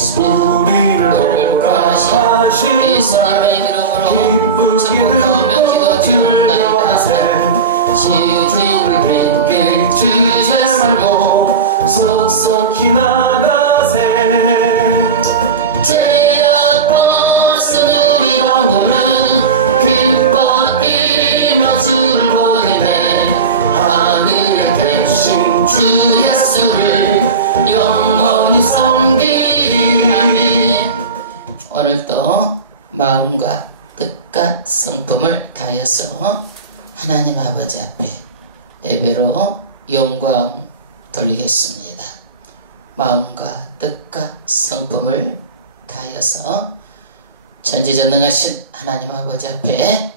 우리를 복하신 이 손님의 이름으로 축복하며 기도드리옵나이다. 시진을 주의 살고 속속히 나가세. 죄악 벗은 이 영혼은 금방이며 주를 보내네. 하늘의 대신 주 예수를 영원히 섬기리. 오늘도 마음과 뜻과 성품을 다해서 하나님 아버지 앞에 예배로 영광 돌리겠습니다. 마음과 뜻과 성품을 다하여서 전지전능하신 하나님 아버지 앞에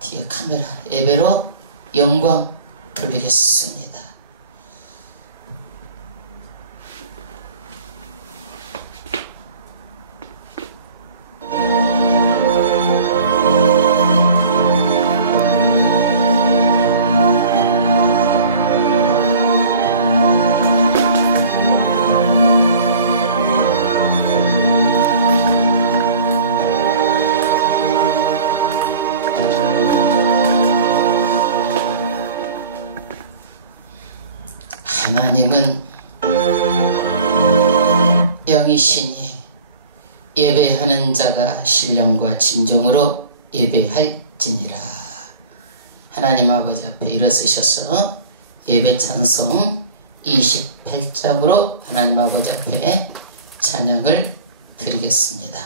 뒤에 카메라 예배로 영광 돌리겠습니다. 하나님은 영이시니 예배하는 자가 신령과 진정으로 예배할지니라. 하나님 아버지 앞에 일어서셔서 예배 찬송 28장으로 하나님 아버지 앞에 찬양을 드리겠습니다.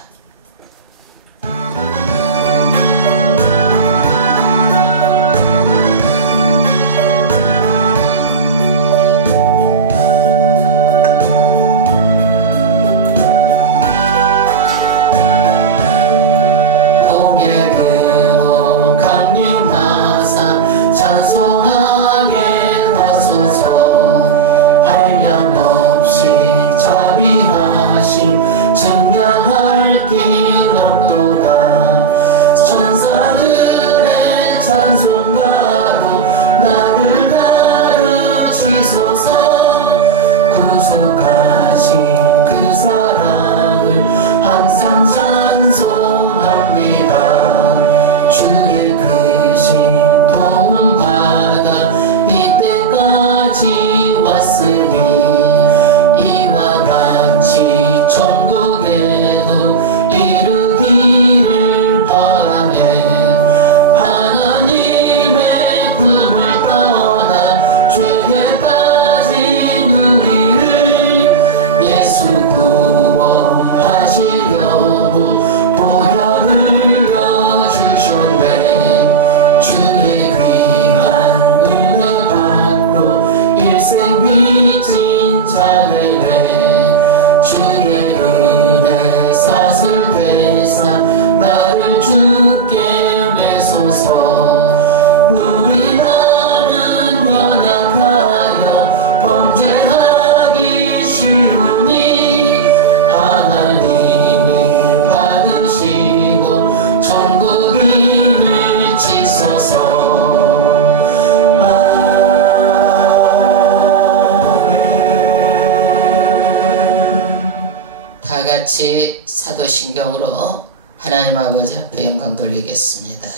같이 사도신경으로 하나님 아버지 앞에 영광 돌리겠습니다.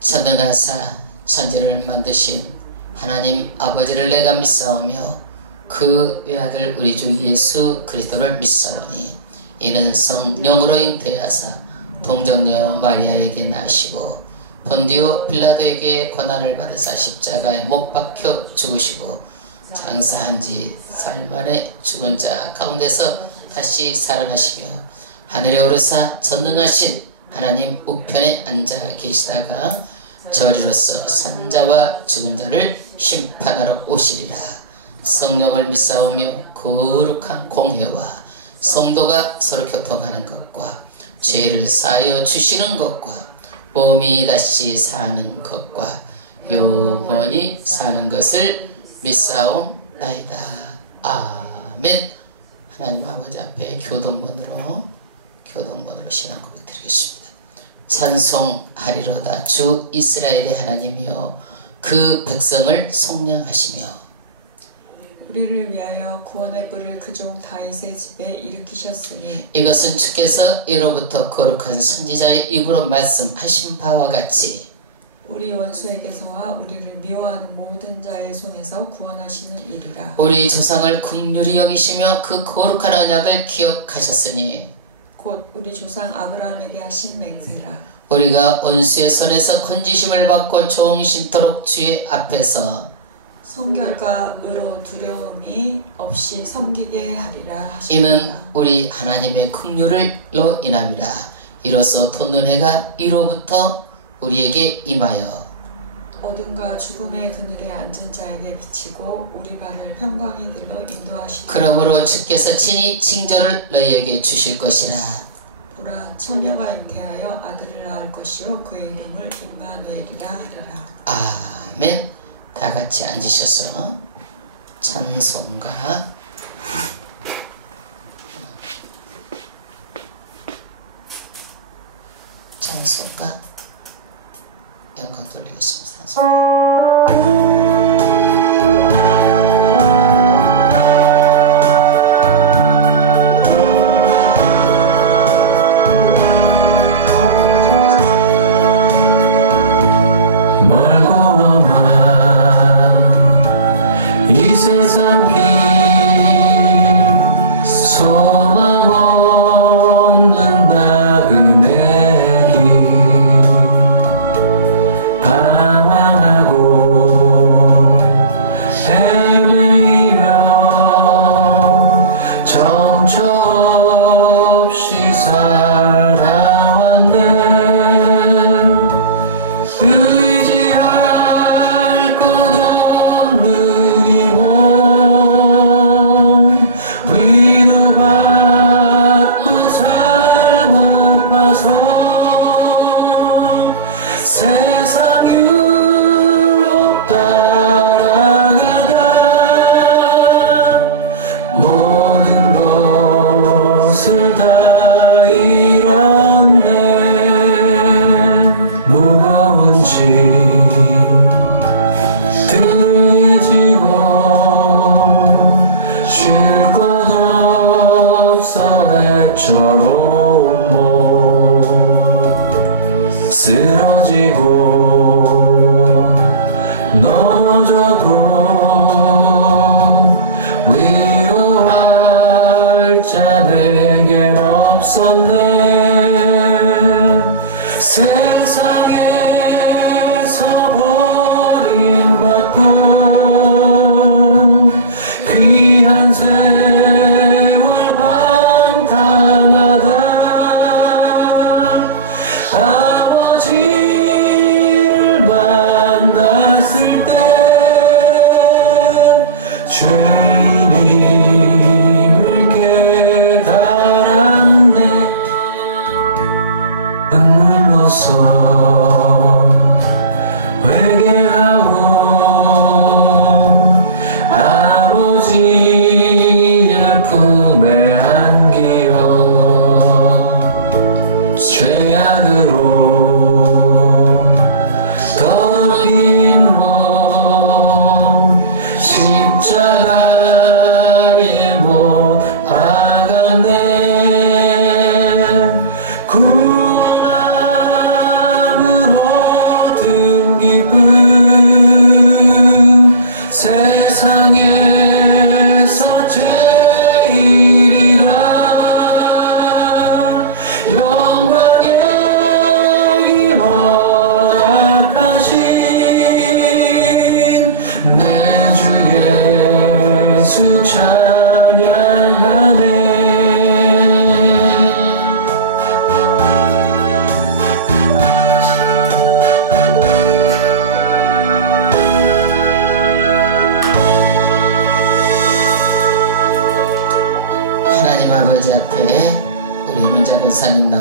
전능하사 천지를 만드신 하나님 아버지를 내가 믿사오며 그 외아들 우리 주 예수 그리스도를 믿사오니 이는 성령으로 잉태하사 동정녀 마리아에게 나시고 본디오 빌라도에게 고난을 받으사 십자가에 못 박혀 죽으시고 장사한 지 사흘 만에 죽은 자 가운데서 다시 살아나시며 하늘에 오르사 전능하신 하나님 우편에 앉아 계시다가 저리로서 산자와 죽은 자를 심판하러 오시리라. 성령을 믿사오며 거룩한 공회와 성도가 서로 교통하는 것과 죄를 사하여 주시는 것과 몸이 다시 사는 것과 영원히 사는 것을 믿사옵나이다. 아멘. 하나님 아버지 앞에 교동번으로 신앙 고백 드리겠습니다. 찬송하리로다. 주 이스라엘의 하나님이여 그 백성을 속량하시며 우리를 위하여 구원의 뿔을 그 종 다윗의 집에 일으키셨으니 이것은 주께서 이로부터 거룩한 선지자의 입으로 말씀하신 바와 같이 우리 원수에게서와 우리를 미워하는 모든 자의 손에서 구원하시는 일이라. 우리 조상을 긍휼히 여기시며 그 거룩한 언약을 기억하셨으니 곧 우리 조상 아브라함에게 하신 맹세라. 우리가 원수의 손에서 건지심을 받고 종신토록 주의 앞에서 성결과 의로 두려움이 없이 섬기게 하리라 하시니라. 이는 우리 하나님의 긍휼을로 인함이라. 이로써 돈 은혜가 이로부터 우리에게 임하여 어둠과 죽음의 그늘에 앉은 자에게 비치고 우리 발을 평강의 길로 인도하시리라. 그러므로 주께서 친히 징조를 너희에게 주실 것이라. 보라, 처녀가 잉태하여 아들을 낳을 것이요 그의 이름을 임마누엘이라 하리라. 아멘. 다 같이 앉으셔서 찬송가 영광 돌리겠습니다.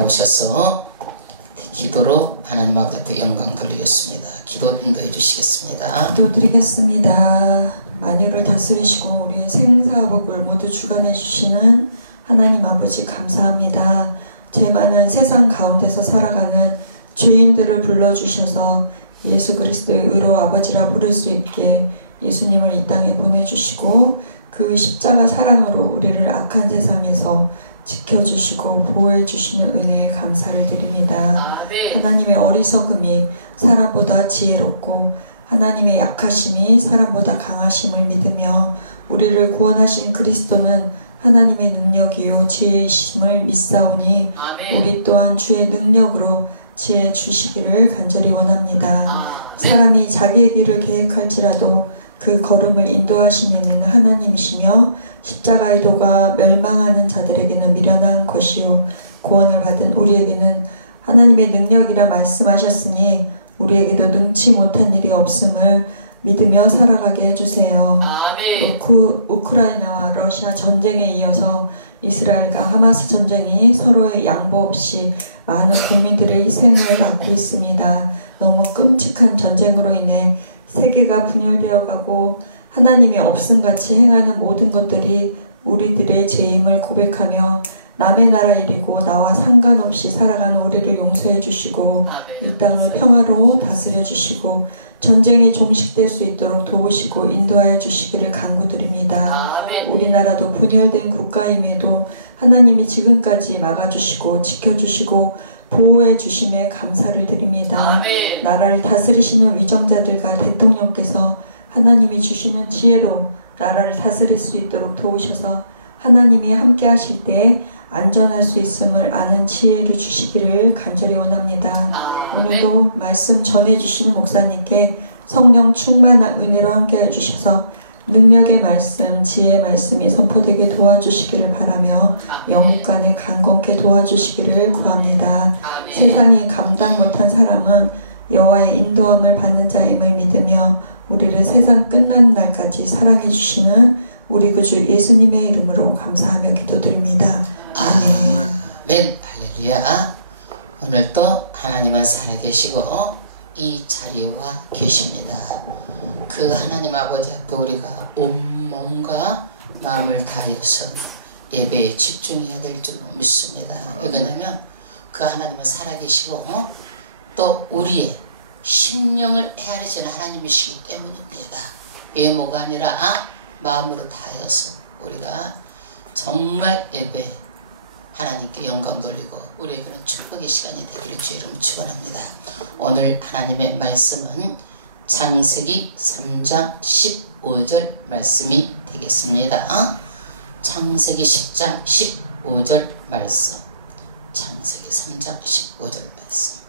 나오셔서 기도로 하나님 앞에 영광 돌리겠습니다. 기도 인도해 주시겠습니다. 기도드리겠습니다. 만유를 다스리시고 우리의 생사복을 모두 주관해 주시는 하나님 아버지 감사합니다. 죄 많은 세상 가운데서 살아가는 죄인들을 불러주셔서 예수 그리스도의 의로 아버지라 부를 수 있게 예수님을 이 땅에 보내주시고 그 십자가 사랑으로 우리를 악한 세상에서 지켜주시고 보호해주시는 은혜에 감사를 드립니다. 하나님의 어리석음이 사람보다 지혜롭고 하나님의 약하심이 사람보다 강하심을 믿으며 우리를 구원하신 그리스도는 하나님의 능력이요 지혜이심을 믿사오니 우리 또한 주의 능력으로 지혜 주시기를 간절히 원합니다. 사람이 자기의 길을 계획할지라도 그 걸음을 인도하시는 하나님이시며 십자가의 도가 멸망하는 자들에게는 미련한 것이요 구원을 받은 우리에게는 하나님의 능력이라 말씀하셨으니 우리에게도 능치 못한 일이 없음을 믿으며 살아가게 해주세요. 우크라이나와 러시아 전쟁에 이어서 이스라엘과 하마스 전쟁이 서로의 양보 없이 많은 국민들의 희생을 낳고 있습니다. 너무 끔찍한 전쟁으로 인해 세계가 분열되어 가고 하나님이 없음같이 행하는 모든 것들이 우리들의 죄임을 고백하며 남의 나라 일이고 나와 상관없이 살아가는 우리를 용서해 주시고 이 땅을 평화로 다스려 주시고 전쟁이 종식될 수 있도록 도우시고 인도하여 주시기를 간구드립니다. 우리나라도 분열된 국가임에도 하나님이 지금까지 막아주시고 지켜주시고 보호해 주심에 감사를 드립니다. 나라를 다스리시는 위정자들과 대통령께서 하나님이 주시는 지혜로 나라를 다스릴 수 있도록 도우셔서 하나님이 함께 하실 때 안전할 수 있음을 아는 지혜를 주시기를 간절히 원합니다. 오늘도 말씀 전해주시는 목사님께 성령 충만한 은혜로 함께 해주셔서 능력의 말씀, 지혜의 말씀이 선포되게 도와주시기를 바라며 영육간에 강건케 도와주시기를 구합니다. 세상이 감당 못한 사람은 여호와의 인도함을 받는 자임을 믿으며 우리를 세상 끝나는 날까지 사랑해 주시는 우리 구주 예수님의 이름으로 감사하며 기도드립니다. 아멘. 할렐루야. 오늘도 하나님은 살아계시고 이 자리와 계십니다. 그 하나님 아버지 앞에 우리가 온몸과 마음을 다해서 예배에 집중해야 될 줄 믿습니다. 왜냐하면 그 하나님은 살아계시고 또 우리의 심령을 헤아리시는 하나님이시기 때문입니다. 외모가 아니라 마음으로 다해서 우리가 정말 예배 하나님께 영광 돌리고 우리에게는 축복의 시간이 되기를 주 이름 축원합니다. 오늘 하나님의 말씀은 창세기 3장 15절 말씀이 되겠습니다. 창세기 10장 15절 말씀. 창세기 3장 15절 말씀.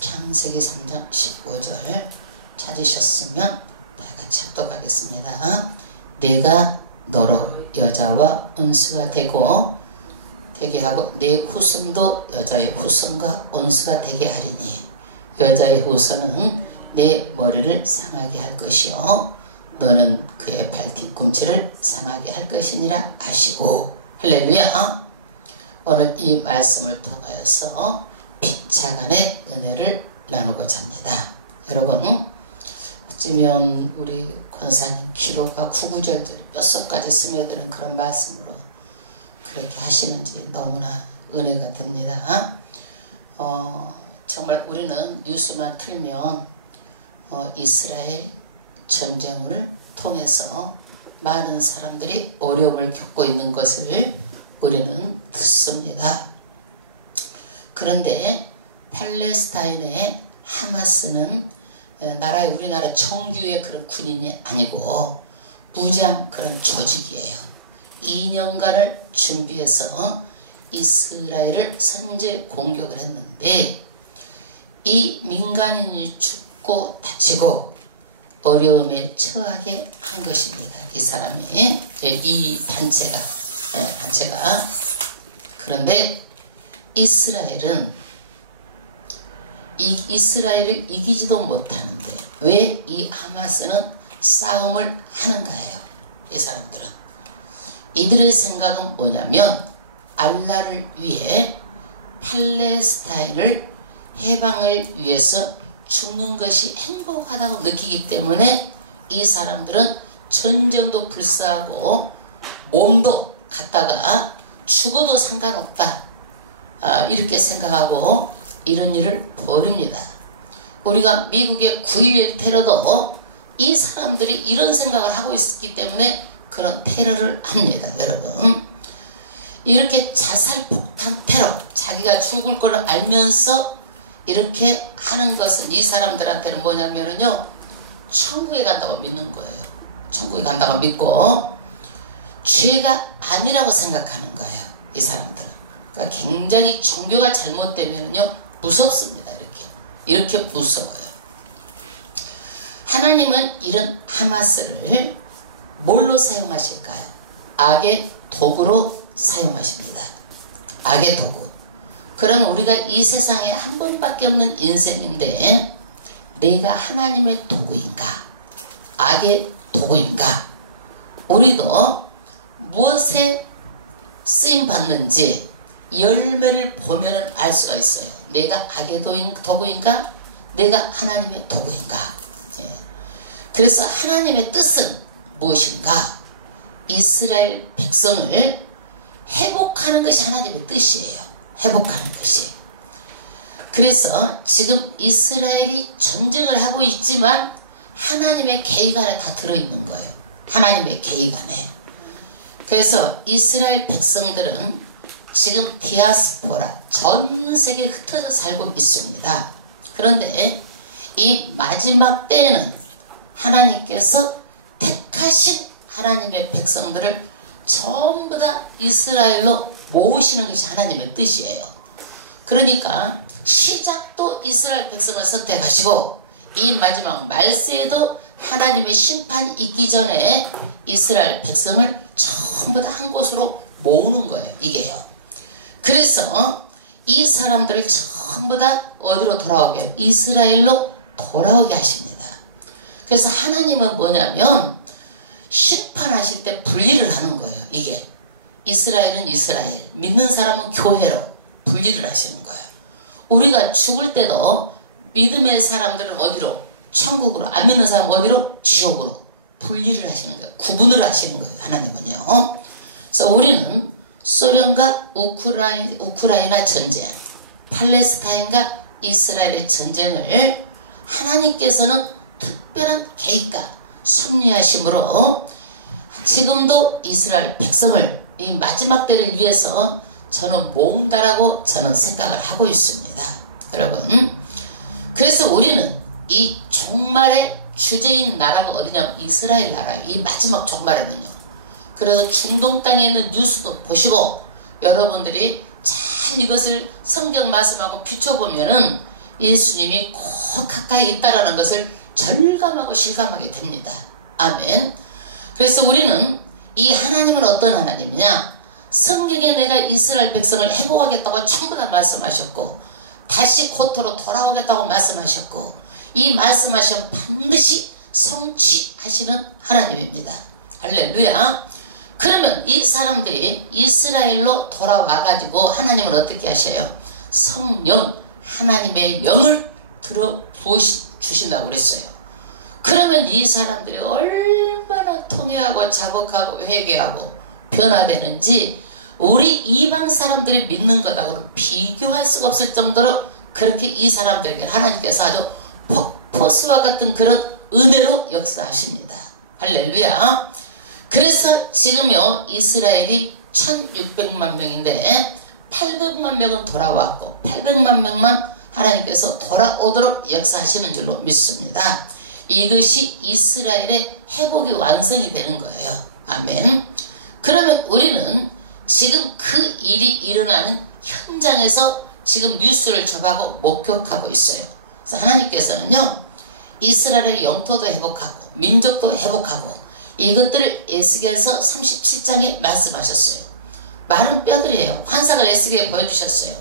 창세기 3장 15절 찾으셨으면 다 같이 합독하겠습니다. 내가 너로 여자와 원수가 되게 하고 내 후손도 여자의 후손과 원수가 되게 하리니 여자의 후손은 내 머리를 상하게 할 것이요 너는 그의 발 뒤꿈치를 상하게 할 것이니라 하시고. 할렐루야. 오늘 이 말씀을 통하여서 빗자간의 은혜를 나누고자 합니다. 여러분 어쩌면 우리 권사님 기록과 구구절들 몇 석까지 스며드는 그런 말씀으로 그렇게 하시는지 너무나 은혜가 됩니다. 정말 우리는 뉴스만 틀면 이스라엘 전쟁을 통해서 많은 사람들이 어려움을 겪고 있는 것을 우리는 듣습니다. 그런데 팔레스타인의 하마스는 우리나라 정규의 그런 군인이 아니고 무장 그런 조직이에요. 2년간을 준비해서 이스라엘을 선제 공격을 했는데 이 민간인이 죽고 다치고 어려움에 처하게 한 것입니다. 이 사람이 이 단체가 그런데 이스라엘은 이스라엘을 이기지도 못하는데 왜 이 하마스는 싸움을 하는가요? 이 사람들은 이들의 생각은 뭐냐면 알라를 위해 팔레스타인을 해방을 위해서 죽는 것이 행복하다고 느끼기 때문에 이 사람들은 전쟁도 불사하고 몸도 갖다가 죽어도 상관없다 이렇게 생각하고 이런 일을 벌입니다. 우리가 미국의 9.11 테러도 이 사람들이 이런 생각을 하고 있기 때문에 그런 테러를 합니다. 여러분, 이렇게 자살폭탄 테러, 자기가 죽을 걸 알면서 이렇게 하는 것은 이 사람들한테는 뭐냐면요, 천국에 간다고 믿는 거예요. 천국에 간다고 믿고 죄가 아니라고 생각하는 거예요. 이 사람들. 그러니까 굉장히 종교가 잘못되면요 무섭습니다. 이렇게 무서워요. 하나님은 이런 하마스를 뭘로 사용하실까요? 악의 도구로 사용하십니다. 악의 도구. 그럼 우리가 이 세상에 한 번밖에 없는 인생인데 내가 하나님의 도구인가? 악의 도구인가? 우리도 무엇에 쓰임받는지 열매를 보면 알 수가 있어요. 내가 악의 도구인가? 내가 하나님의 도구인가? 그래서 하나님의 뜻은 무엇인가? 이스라엘 백성을 회복하는 것이 하나님의 뜻이에요. 회복하는 것이. 그래서 지금 이스라엘이 전쟁을 하고 있지만 하나님의 계획 안에 다 들어있는 거예요. 하나님의 계획 안에. 그래서 이스라엘 백성들은 지금 디아스포라, 전 세계에 흩어져 살고 있습니다. 그런데 이 마지막 때에는 하나님께서 택하신 하나님의 백성들을 전부 다 이스라엘로 모으시는 것이 하나님의 뜻이에요. 그러니까 시작도 이스라엘 백성을 선택하시고 이 마지막 말세에도 하나님의 심판이 있기 전에 이스라엘 백성을 전부 다 한 곳으로 모으는 거예요. 이게요. 그래서 이 사람들을 전부 다 어디로 돌아오게 해요? 이스라엘로 돌아오게 하십니다. 그래서 하나님은 뭐냐면 심판하실 때 분리를 하는 거예요. 이게 이스라엘은 이스라엘, 믿는 사람은 교회로 분리를 하시는 거예요. 우리가 죽을 때도 믿음의 사람들은 어디로? 천국으로. 안 믿는 사람은 어디로? 지옥으로. 분리를 하시는 거예요. 구분을 하시는 거예요. 하나님은요. 그래서 우리는 소련과 우크라이나 전쟁, 팔레스타인과 이스라엘의 전쟁을 하나님께서는 특별한 계획과 섭리하심으로 지금도 이스라엘 백성을 이 마지막 때를 위해서 저는 모은다라고 저는 생각을 하고 있습니다. 여러분, 그래서 우리는 이 종말의 주제인 나라가 어디냐면 이스라엘 나라. 이 마지막 종말에는요. 그래서 중동 땅에 있는 뉴스도 보시고 여러분들이 잘 이것을 성경 말씀하고 비춰보면은 예수님이 꼭 가까이 있다라는 것을 절감하고 실감하게 됩니다. 아멘. 그래서 우리는 이 하나님은 어떤 하나님이냐? 성경에 내가 이스라엘 백성을 회복하겠다고 전부 다 말씀하셨고 다시 고토로 돌아오겠다고 말씀하셨고 이 말씀하신 반드시 성취하시는 하나님입니다. 할렐루야. 그러면 이 사람들이 이스라엘로 돌아와가지고 하나님은 어떻게 하셔요? 성령, 하나님의 영을 들어 부어주신다고 그랬어요. 그러면 이 사람들이 얼마나 통회하고 자복하고 회개하고 변화되는지 우리 이방 사람들이 믿는 것하고 비교할 수가 없을 정도로 그렇게 이 사람들에게 하나님께서 아주 폭포수와 같은 그런 은혜로 역사하십니다. 할렐루야. 그래서 지금요 이스라엘이 1600만 명인데 800만 명은 돌아왔고 800만 명만 하나님께서 돌아오도록 역사하시는 줄로 믿습니다. 이것이 이스라엘의 회복이 완성이 되는 거예요. 아멘. 그러면 우리는 지금 그 일이 일어나는 현장에서 지금 뉴스를 접하고 목격하고 있어요. 그래서 하나님께서는요 이스라엘의 영토도 회복하고 민족도 회복하고 이것들을 에스겔서 37장에 말씀하셨어요. 마른 뼈들이에요. 환상을 에스겔에 보여주셨어요.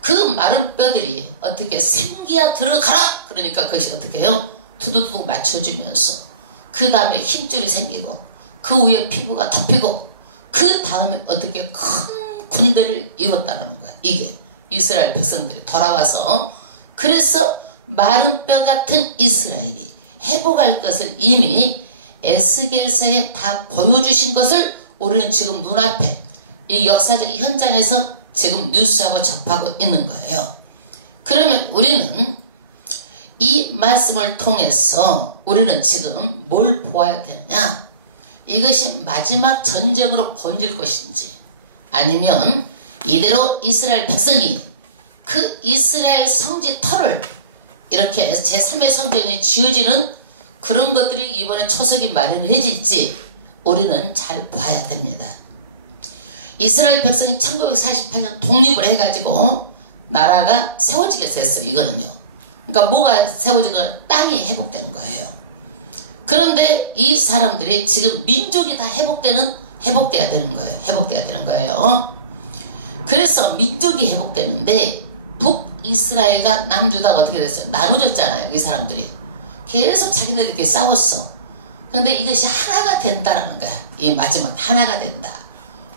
그 마른 뼈들이 어떻게 생기야 들어가라. 그러니까 그것이 어떻게 해요? 두두둑 맞춰주면서 그 다음에 힘줄이 생기고 그 위에 피부가 덮이고 그 다음에 어떻게 큰 군대를 이뤘다는 거야. 이게 이스라엘 백성들이 돌아와서 그래서 마른 뼈 같은 이스라엘이 회복할 것을 이미 에스겔서에 다 보여주신 것을 우리는 지금 눈앞에 이 역사적 현장에서 지금 뉴스하고 접하고 있는 거예요. 그러면 우리는 이 말씀을 통해서 우리는 지금 뭘 보아야 되느냐? 이것이 마지막 전쟁으로 번질 것인지, 아니면 이대로 이스라엘 백성이 그 이스라엘 성지 터를 이렇게 제3의 성전이 지어지는 그런 것들이 이번에 초석이 마련해질지 우리는 잘 봐야 됩니다. 이스라엘 백성이 1948년 독립을 해가지고 나라가 세워지게 됐어요. 이거는요. 그러니까 뭐가 세워지고 땅이 회복되는 거예요. 그런데 이 사람들이 지금 민족이 다 회복돼야 되는 거예요. 회복돼야 되는 거예요. 그래서 민족이 회복되는데 북이스라엘과 남유다가 어떻게 됐어요? 나눠졌잖아요. 이 사람들이 계속 자기들끼리 싸웠어. 그런데 이것이 하나가 된다라는 거야. 이 마지막 하나가 된다.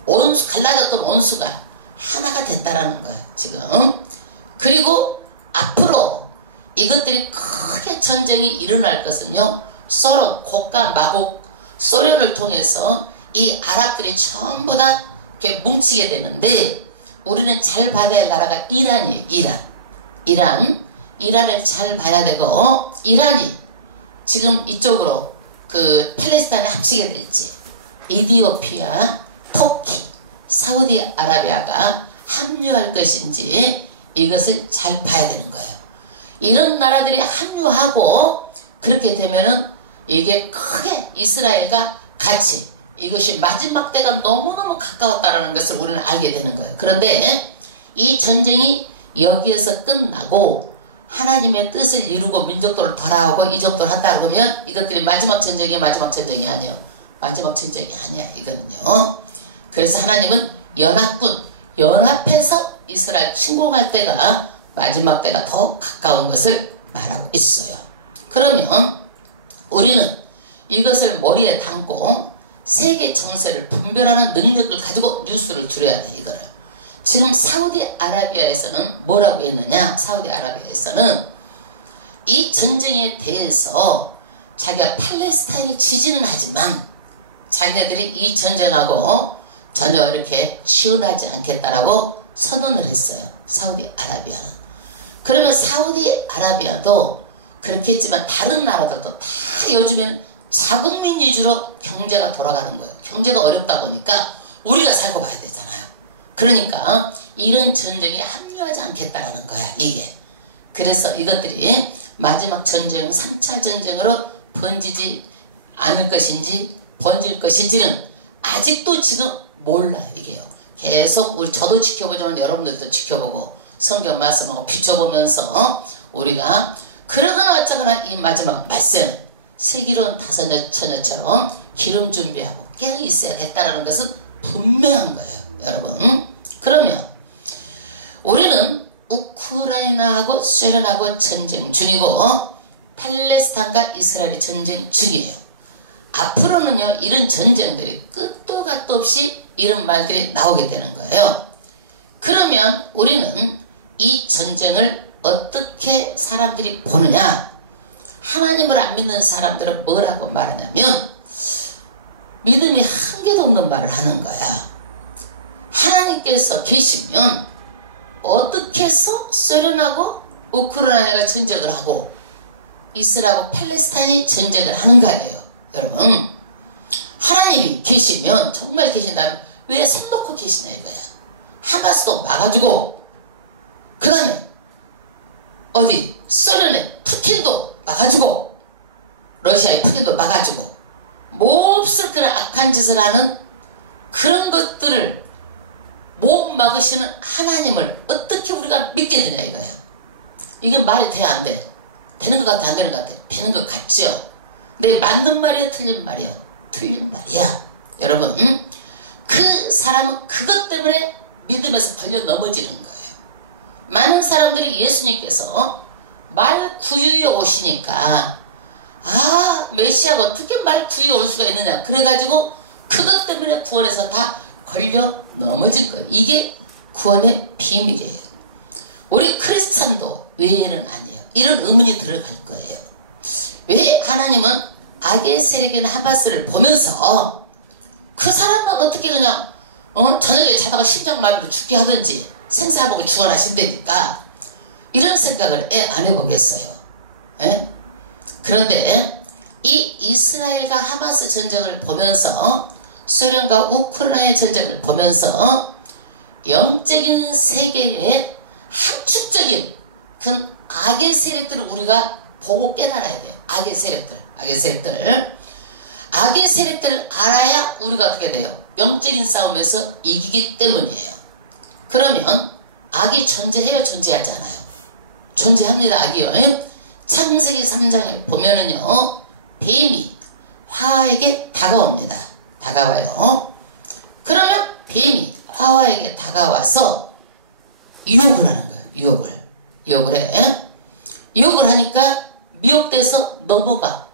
갈라졌던 원수가 하나가 된다라는 거야. 지금. 그리고 앞으로 이것들이 크게 전쟁이 일어날 것은요, 서로 곡과 마곡, 소련을 통해서 이 아랍들이 전부 다 이렇게 뭉치게 되는데, 우리는 잘 봐야 될 나라가 이란이에요. 이란을 잘 봐야 되고, 이란이 지금 이쪽으로 그 팔레스타인에 합치게 될지, 이디오피아, 터키, 사우디아라비아가 합류할 것인지 이것을 잘 봐야 되는 거예요. 이런 나라들이 합류하고 그렇게 되면은 이게 크게 이스라엘과 같이 이것이 마지막 때가 너무너무 가까웠다는 것을 우리는 알게 되는 거예요. 그런데 이 전쟁이 여기에서 끝나고 하나님의 뜻을 이루고 민족들을 돌아오고 이족들 한다 그러면 이것들이 마지막 전쟁이 아니에요. 마지막 전쟁이 아니야. 이거는요. 그래서 하나님은 연합해서 이스라엘 침공할 때가 마지막 때가 더 가까운 것을 말하고 있어요. 그러면 우리는 이것을 머리에 담고 세계 정세를 분별하는 능력을 가지고 뉴스를 들어야 돼. 이거를 지금 사우디아라비아에서는 뭐라고 했느냐? 사우디아라비아에서는 이 전쟁에 대해서 자기가 팔레스타인이 지지는 하지만 자기네들이 이 전쟁하고 전혀 이렇게 시원하지 않겠다라고 선언을 했어요. 사우디아라비아는. 그러면 사우디아라비아도 그렇게 했지만 다른 나라들도 다 요즘에는 자국민 위주로 경제가 돌아가는 거예요. 경제가 어렵다 보니까 우리가 살고 봐야 되잖아요. 그러니까 이런 전쟁에 합류하지 않겠다라는 거야. 이게. 그래서 이것들이 마지막 전쟁, 3차 전쟁으로 번지지 않을 것인지 번질 것인지는 아직도 지금 몰라요. 이게요. 계속 저도 지켜보지만 여러분들도 지켜보고 성경 말씀하고 비춰보면서 우리가 그러거나 어쩌거나 이 마지막 말씀 세기론 다섯처녀처럼 기름 준비하고 깨어 있어야겠다는 것은 분명한 거예요. 여러분. 그러면 우리는 우크라이나하고 소련하고 전쟁 중이고 팔레스타인과 이스라엘이 전쟁 중이에요. 앞으로는요, 이런 전쟁들이 끝도 갓도 없이 이런 말들이 나오게 되는 거예요. 그러면 우리는 이 전쟁을 어떻게 사람들이 보느냐? 하나님을 안 믿는 사람들은 뭐라고 말하냐면 믿음이 한 개도 없는 말을 하는 거야. 하나님께서 계시면 어떻게 해서 소련하고 우크라이나가 전쟁을 하고 이스라엘하고 팔레스타인이 전쟁을 하는 거예요. 여러분, 하나님이 계시면 정말 계신다면 왜 손 놓고 계시냐 이거야. 하마스도 막아주고 그 다음에 어디 소련의 푸틴도 막아주고 러시아의 푸틴도 막아주고 몹쓸 그런 악한 짓을 하는 그런 것들을 못 막으시는 하나님을 어떻게 우리가 믿게 되냐 이거야. 이게 말이 돼 안 돼? 되는 것 같아 안 되는 것 같아? 되는 것 같죠? 근데 맞는 말이야 틀린 말이야? 틀린 말이야. 여러분, 그 사람은 그것 때문에 믿음에서 걸려 넘어지는 거예요. 많은 사람들이 예수님께서 말 구유에 오시니까 메시아가 어떻게 말 구유에 올 수가 있느냐 그래가지고 그것 때문에 구원에서 다 걸려 넘어질 거예요. 이게 구원의 비밀이에요. 우리 크리스찬도 외에는 아니에요. 이런 의문이 들어갈 거예요. 왜 하나님은 악의 세력인 하마스를 보면서 그 사람만 어떻게 그냥 저녁에 자다가 심장마비로 죽게 하든지 생사복을 주원하신다니까 이런 생각을 안 해보겠어요. 예? 그런데 이 이스라엘과 하마스 전쟁을 보면서 소련과 우크라이나의 전쟁을 보면서 영적인 세계의 함축적인 그런 악의 세력들을 우리가 보고 깨달아야 돼요. 악의 세력들. 악의 세력들을 알아야 우리가 어떻게 돼요? 영적인 싸움에서 이기기 때문이에요. 그러면 악이 존재해요? 존재하지 않아요? 존재합니다. 악이요. 창세기 3장을 보면은요, 뱀이 하와에게 다가옵니다. 다가와요. 그러면 뱀이 하와에게 다가와서 유혹을 하는 거예요. 유혹을 해. 유혹을 하니까 미혹돼서 넘어가.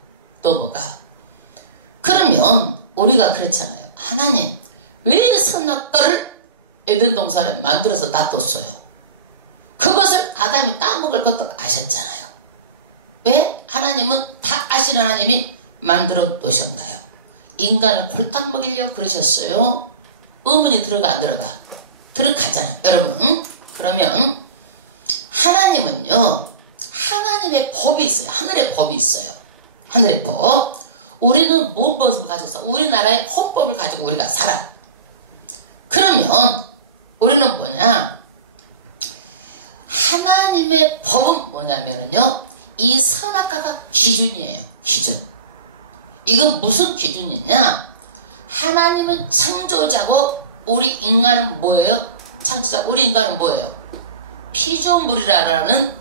그러면 우리가 그렇잖아요. 하나님 왜 선악과를 에덴 동산에 만들어서 놔뒀어요? 그것을 아담이 따먹을 것도 아셨잖아요. 왜 하나님은 다 아시는 하나님이 만들어 놓으셨나요? 인간을 홀딱 먹이려고 그러셨어요? 의문이 들어가 안 들어가? 들어가잖아요. 여러분, 그러면 하나님은요, 하나님의 법이 있어요. 하늘의 법이 있어요. 하늘의 법. 우리는 뭔 법을 가지고 서 우리나라의 헌법을 가지고 우리가 살아. 그러면 우리는 뭐냐? 하나님의 법은 뭐냐면요, 이 선악과가 기준이에요. 기준. 이건 무슨 기준이냐? 하나님은 창조자고 우리 인간은 뭐예요? 창조자. 우리 인간은 뭐예요? 피조물이라는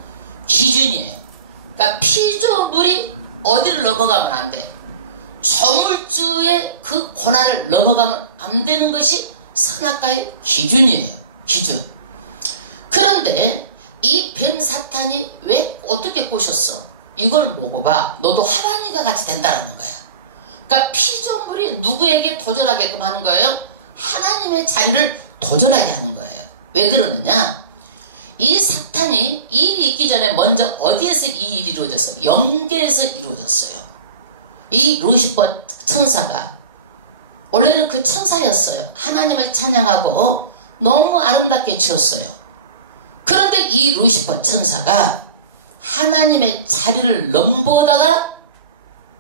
기준이에요. 그러니까 피조물이 어디를 넘어가면 안 돼. 저물주의 그 권한을 넘어가면 안 되는 것이 선악과의 기준이에요. 기준. 그런데 이 뱀 사탄이 왜 어떻게 꼬셨어? 이걸 보고 봐. 너도 하나님과 같이 된다는 거야. 그러니까 피조물이 누구에게 도전하게끔 하는 거예요? 하나님의 자리를 도전하게 하는 거예요. 왜 그러느냐? 이 사탄이 일이 있기 전에 먼저 어디에서 이 일이 이루어졌어요? 영계에서 이루어졌어요. 이 루시퍼 천사가 원래는 그 천사였어요. 하나님을 찬양하고 너무 아름답게 지었어요. 그런데 이 루시퍼 천사가 하나님의 자리를 넘보다가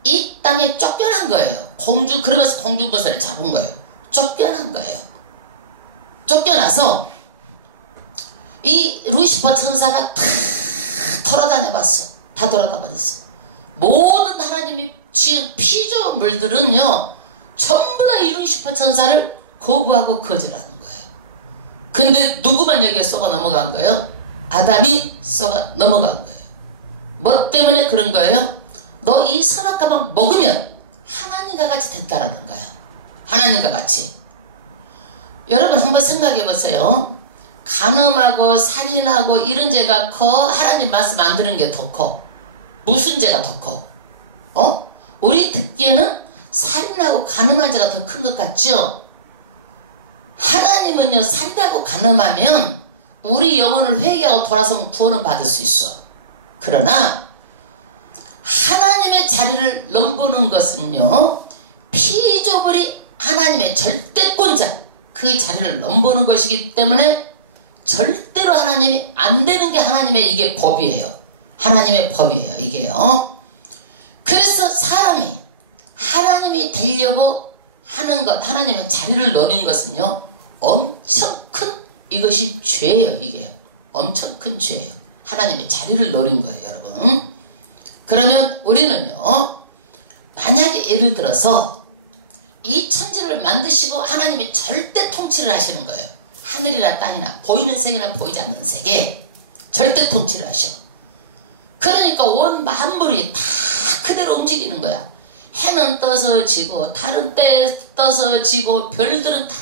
이 땅에 쫓겨난 거예요. 그러면서 공중거설을 잡은 거예요. 쫓겨난 거예요. 쫓겨나서 이 루시퍼 천사가 다 돌아다녀봤어. 다 돌아다녔어. 모든 하나님이 지은 피조물들은요, 전부 다 이 루시퍼 천사를 거부하고 거절하는 거예요. 근데 누구만 여기에 쏘가 넘어간 거예요? 아담이 쏘가 넘어간 거예요. 뭐 때문에 그런 거예요? 너 이 선악과만 먹으면 하나님과 같이 됐다라는 거예요. 하나님과 같이. 여러분 한번 생각해 보세요. 간음하고 살인하고 이런 죄가 커? 하나님 말씀 안 들은 게 더 커? 무슨 죄가 더 커? 우리 듣기에는 살인하고 간음한 죄가 더 큰 것 같죠? 하나님은요, 살인하고 간음하면 우리 영혼을 회개하고 돌아서면 구원을 받을 수 있어. 그러나 하나님의 자리를 넘보는 것은요, 피조물이 하나님의 절대권자, 그 자리를 넘보는 것이기 때문에 절대로 하나님이 안 되는 게 하나님의 이게 법이에요. 하나님의 법이에요, 이게요. 그래서 사람이 하나님이 되려고 하는 것, 하나님의 자리를 노린 것은요, 엄청 큰 이것이 죄예요, 이게. 엄청 큰 죄예요. 하나님의 자리를 노린 거예요, 여러분. 그러면 우리는요, 만약에 예를 들어서 이 천지를 만드시고 하나님이 절대 통치를 하시는 거예요. 하늘이나 땅이나 보이는 세계나 보이지 않는 세계 절대 통치를 하셔. 그러니까 온 만물이 다 그대로 움직이는 거야. 해는 떠서 지고 다른 때 떠서 지고 별들은 다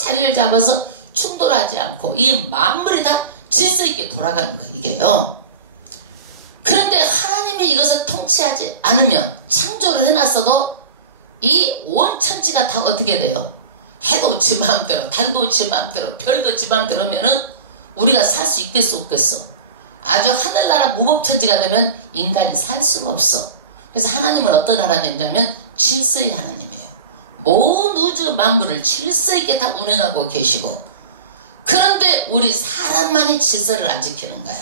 자리를 잡아서 충돌하지 않고 이 만물이 다 질서 있게 돌아가는 거예요. 이게요. 그런데 하나님이 이것을 통치하지 않으면 창조를 해놨어도 이 온 천지가 다 어떻게 돼요? 해도 지 마음대로, 달도 지 마음대로, 별도 지 마음대로면은 우리가 살 수 있겠어, 없겠어? 아주 하늘나라 무법천지가 되면 인간이 살 수가 없어. 그래서 하나님은 어떤 하나님이냐면 질서의 하나님이에요. 온 우주 만물을 질서 있게 다 운행하고 계시고, 그런데 우리 사람만이 질서를 안 지키는 거야.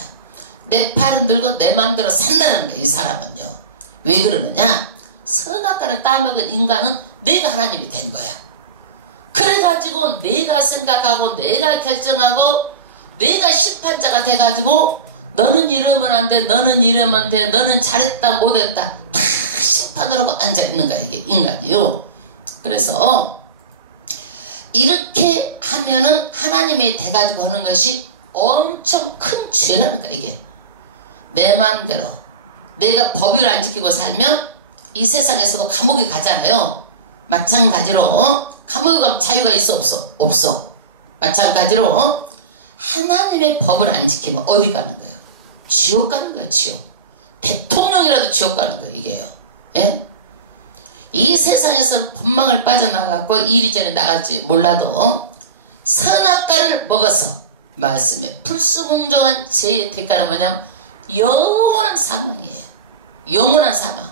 내 팔은 들고 내 마음대로 산다는 거야. 이 사람은요. 왜 그러느냐? 선악과를 따먹은 인간은 내가 하나님이 된 거야. 그래가지고 내가 생각하고 내가 결정하고 내가 심판자가 돼가지고 너는 이러면 안 돼, 너는 이러면 돼, 너는 잘했다 못했다 다 심판하라고 앉아있는 거야. 이게 인간이요. 그래서 이렇게 하면은 하나님이 돼가지고 하는 것이 엄청 큰 죄라는 거야. 이게 내 마음대로 내가 법을 안 지키고 살면 이 세상에서도 감옥에 가잖아요. 마찬가지로 감옥에 가면 자유가 있어 없어? 없어. 마찬가지로 하나님의 법을 안 지키면 어디 가는 거예요? 지옥 가는 거예요. 지옥. 대통령이라도 지옥 가는 거예요. 이게요. 예? 이 세상에서 법망을 빠져나가고 이리저리 나갈지 몰라도 선악과를 먹어서 말씀에 불수공정한 죄의 대가는 뭐냐면 영원한 사망이에요. 영원한 사망.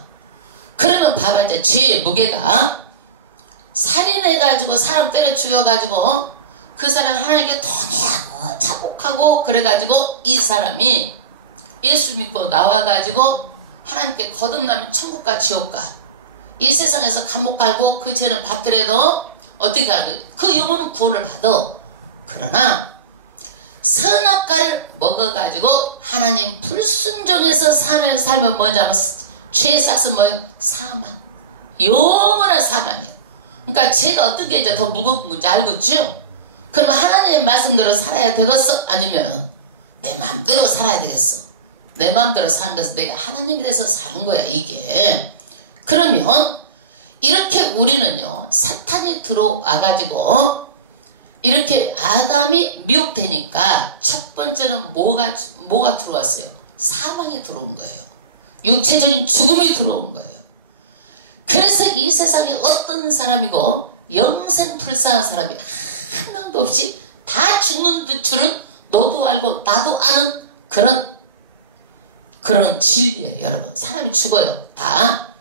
그러면 봐봐. 이제 죄의 무게가 살인해가지고 사람 때려 죽여가지고 그 사람 하나님께 통하고 자복하고 그래가지고 이 사람이 예수 믿고 나와가지고 하나님께 거듭나면 천국가 지옥가 이 세상에서 감옥 갈고 그 죄는 받더라도 어떻게 하든 그 영혼은 구원을 받아. 그러나 선악과를 먹어가지고 하나님 불순종해서 삶을 살면 뭐냐 하면 죄의 삭은 뭐예요? 사망. 영원한 사망이에요. 그러니까 죄가 어떤 게 이제 더 무거운 문제 알겠죠? 그러면 하나님의 말씀대로 살아야 되겠어? 아니면 내 마음대로 살아야 되겠어? 내 마음대로 사는 것은 내가 하나님에 대해서 사는 거야 이게. 그러면 이렇게 우리는요 사탄이 들어와가지고 이렇게 아담이 미혹되니까 첫 번째는 뭐가 들어왔어요? 사망이 들어온 거예요. 육체적인 죽음이 들어온 거예요. 그래서 이 세상에 어떤 사람이고 영생불사한 사람이 한 명도 없이 다 죽는 줄은 너도 알고 나도 아는 그런 진리예요. 여러분 사람이 죽어요. 다.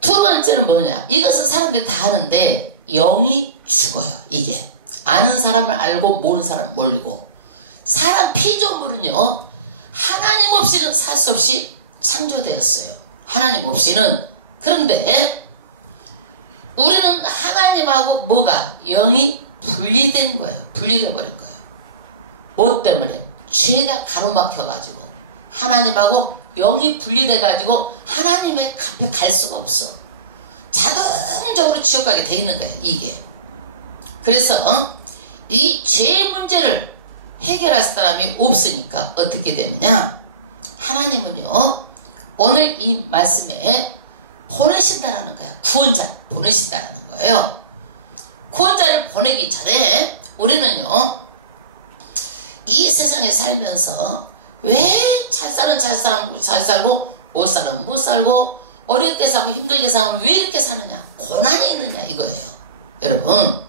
두 번째는 뭐냐? 이것은 사람들이 다 아는데 영이 죽어요. 이게 아는 사람을 알고 모르는 사람을 모르고 사람 피조물은요 하나님 없이는 살 수 없이 창조되었어요. 하나님 없이는. 그런데 우리는 하나님하고 뭐가 영이 분리된 거예요. 분리돼 버린 거예요. 뭐 때문에? 죄가 가로막혀가지고 하나님하고 영이 분리돼가지고 하나님의 앞에 갈 수가 없어. 자동적으로 지옥 가게 돼 있는 거예요. 이게. 그래서 이 죄의 문제를 해결할 사람이 없으니까 어떻게 되느냐? 하나님은요 오늘 이 말씀에 보내신다라는 거야. 구원자 보내신다라는 거예요. 구원자를 보내기 전에 우리는요 이 세상에 살면서 왜 잘 사는 잘 살고 못 사는 못 살고 어렵게 살고 힘들게 살면 왜 이렇게 사느냐? 고난이 있느냐 이거예요. 여러분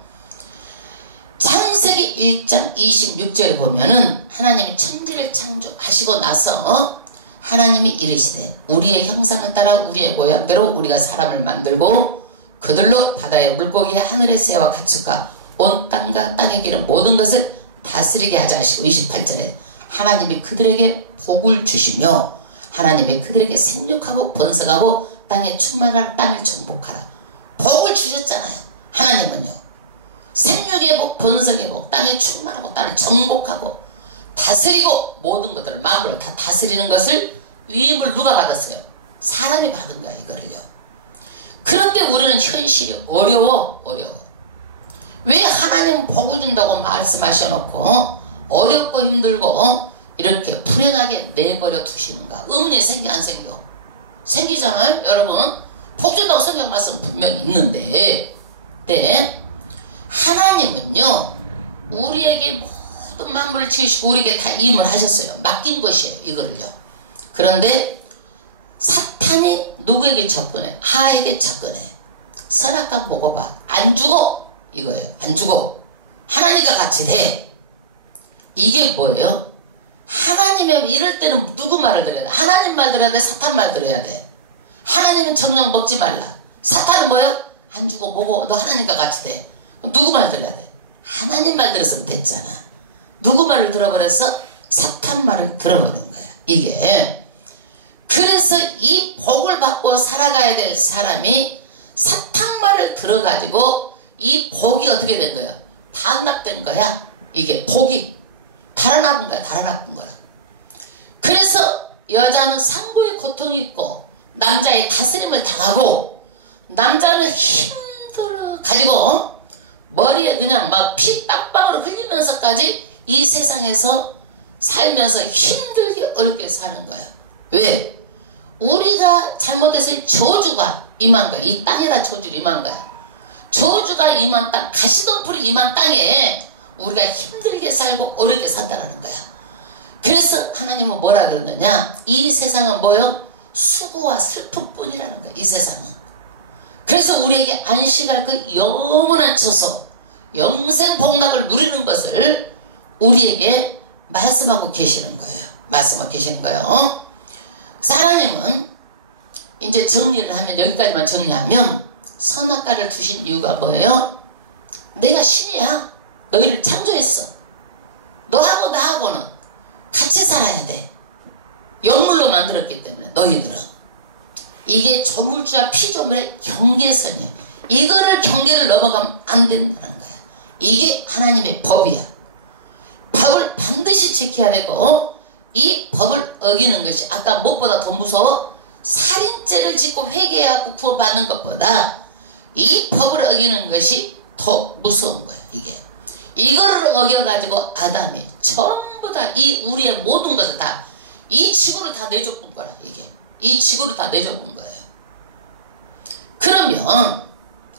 창세기 1장 26절에 보면은 하나님이 천지를 창조하시고 나서 하나님이 이르시되 우리의 형상을 따라 우리의 모양대로 우리가 사람을 만들고 그들로 바다의 물고기 하늘의 새와 가축과 온 땅과 땅에 기는 모든 것을 다스리게 하자 하시고 28절에 하나님이 그들에게 복을 주시며 하나님이 그들에게 생육하고 번성하고 땅에 충만한 땅을 정복하라. 복을 주셨잖아요. 하나님은요. 생육의 복, 번성의 복, 땅에 충만하고 땅을 정복하고 다스리고 모든 것들을 마음으로 다 다스리는 것을 위임을 누가 받았어요? 사람이 받은 거야 이거를요. 그런데 우리는 현실이 어려워. 왜 하나님 복을 준다고 말씀하셔놓고 어렵고 힘들고 이렇게 불행하게 내버려 두시는가? 의문이 생겨 안 생겨? 생기잖아요. 여러분 복 준다고 성경 말씀 분명히 있는데 네. 하나님은요 우리에게 모든 만물을 지으시고 우리에게 다 임을 하셨어요. 맡긴 것이에요 이거를요. 그런데 사탄이 누구에게 접근해? 하에게 접근해. 선악과 보고 봐. 안 죽어 이거예요. 안 죽어. 하나님과 같이 돼. 이게 뭐예요? 하나님이 이럴 때는 누구 말을 들어야 돼? 하나님 말 들어야 돼? 사탄 말 들어야 돼? 하나님은 정령 먹지 말라. 사탄은 뭐예요? 안 죽어 보고 너 하나님과 같이 돼. 누구 말 들어야 돼? 하나님 말 들었으면 됐잖아. 누구 말을 들어버렸어? 사탄 말을 들어버린 거야. 이게. 그래서 이 복을 받고 살아가야 될 사람이 사탄 말을 들어가지고 이 복이 어떻게 된 거야? 반납된 거야. 이게 복이 달아나쁜 거야. 달아나쁜 거야. 그래서 여자는 산고의 고통이 있고 남자의 다스림을 당하고 남자는 힘들어 가지고 머리에 그냥 막 피 땀방울을 흘리면서까지 이 세상에서 살면서 힘들게 어렵게 사는 거야. 왜? 우리가 잘못해서 저주가 임한 거야. 이 땅에다 저주가 임한 거야. 저주가 임한 땅, 가시덤불이 임한 땅에 우리가 힘들게 살고 어렵게 산다는 거야. 그래서 하나님은 뭐라 그러느냐? 이 세상은 뭐요? 수고와 슬픔뿐이라는 거야. 이 세상은. 그래서 우리에게 안식할 그 영원한 처소, 영생 복락을 누리는 것을 우리에게 말씀하고 계시는 거예요. 말씀하고 계시는 거예요. 하나님은 이제 정리를 하면, 여기까지만 정리하면, 선악과를 두신 이유가 뭐예요? 내가 신이야. 너희를 창조했어. 너하고 나하고는 같이 살아야 돼. 영물로 만들었기 때문에 너희들은. 이게 조물주와 피조물의 경계선이야. 이거를 경계를 넘어가면 안 된다는 거야. 이게 하나님의 법이야. 법을 반드시 지켜야 되고, 이 법을 어기는 것이 아까 무엇보다 더 무서워? 살인죄를 짓고 회개하고 구원받는 것보다 이 법을 어기는 것이 더 무서운 거야. 이거를 어겨가지고 아담이 전부 다 이 우리의 모든 것을 다 이 지구를 다 내줘본 거라. 이게 이 지구를 다 내줘본 거예요. 그러면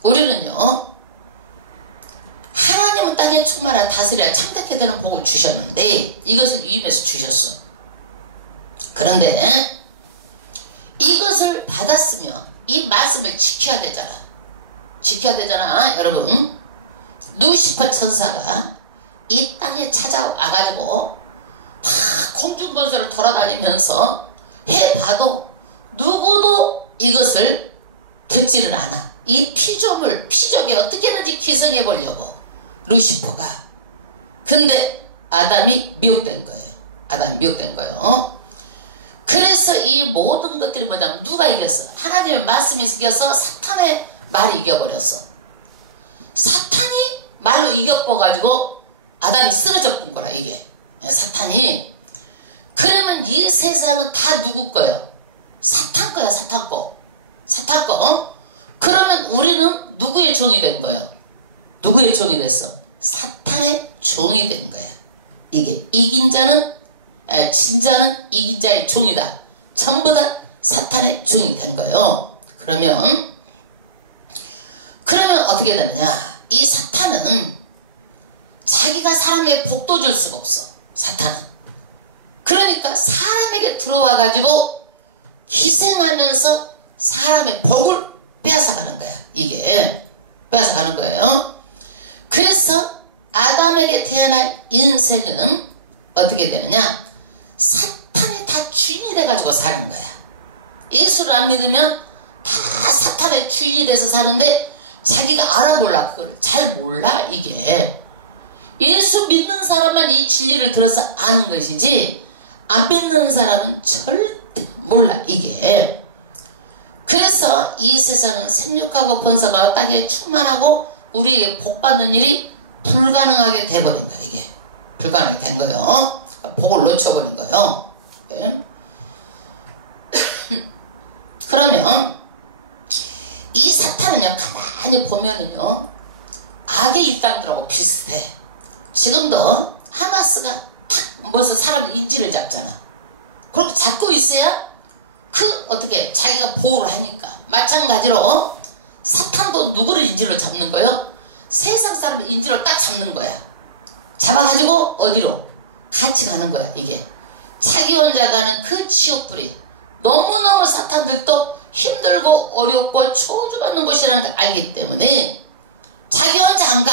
우리는요, 하나님은 땅에 충만하여 다스려야 창대케 되는 복을 주셨는데 이것을 위임해서 주셨어. 그런데 이것을 받았으면 이 말씀을 지켜야 되잖아. 지켜야 되잖아. 여러분, 루시퍼 천사가 이 땅에 찾아와가지고 다 공중권세를 돌아다니면서 해봐도 누구도 이것을 듣지를 않아. 이 피조물, 피조에 어떻게든지 기성해보려고 루시퍼가. 근데 아담이 미혹된 거예요. 아담이 미혹된 거예요. 그래서 이 모든 것들이 뭐냐면 누가 이겼어? 하나님의 말씀이 이겨서 사탄의 말이 이겨버렸어. 사탄이 말로 이겨버가지고 아담이 쓰러져 본 거라. 이게 사탄이. 그러면 이 세상은 다 누구 거예요? 사탄 거야. 사탄 거. 사탄 거. 그러면 우리는 누구의 종이 된 거예요? 누구의 종이 됐어? 사탄의 종이 된 거야. 이게 이긴 자는, 진자는 이긴 자의 종이다. 전부 다 사탄의 종이 된 거예요. 그러면 어떻게 되느냐? 이 사탄은 자기가 사람에게 복도 줄 수가 없어. 사탄은. 그러니까 사람에게 들어와가지고 희생하면서 사람의 복을 빼앗아가는 거야. 이게 빼앗아가는 거예요. 그래서 아담에게 태어난 인생은 어떻게 되느냐? 사탄이 다 주인이 돼가지고 사는 거야. 예수를 안 믿으면 다 사탄의 주인이 돼서 사는데 자기가 알아볼라. 그걸 잘 몰라. 이게 예수 믿는 사람만 이 진리를 들어서 아는 것이지 안 믿는 사람은 절대 몰라. 이게. 그래서 이 세상은 생육하고 번성하고 땅에 충만하고 우리에게 복받는 일이 불가능하게 돼버린 거야. 이게 불가능하게 된 거예요. 복을 놓쳐버린 거예요. 네. 그러면 이 사탄은요, 가만히 보면은요, 악의 일당들하고 비슷해. 지금도 하마스가 탁 모여서 사람의 인지를 잡잖아. 그렇게 잡고 있어야 어떻게 자기가 보호를 하니까. 마찬가지로 사탄도 누구를 인지로 잡는 거예요? 세상 사람들 인지로 딱 잡는 거야. 잡아가지고 어디로? 같이 가는 거야. 이게 자기 혼자 가는 그 지옥불이 너무너무 사탄들도 힘들고 어렵고 저주받는 곳이라는 걸 알기 때문에 자기 혼자 안 가.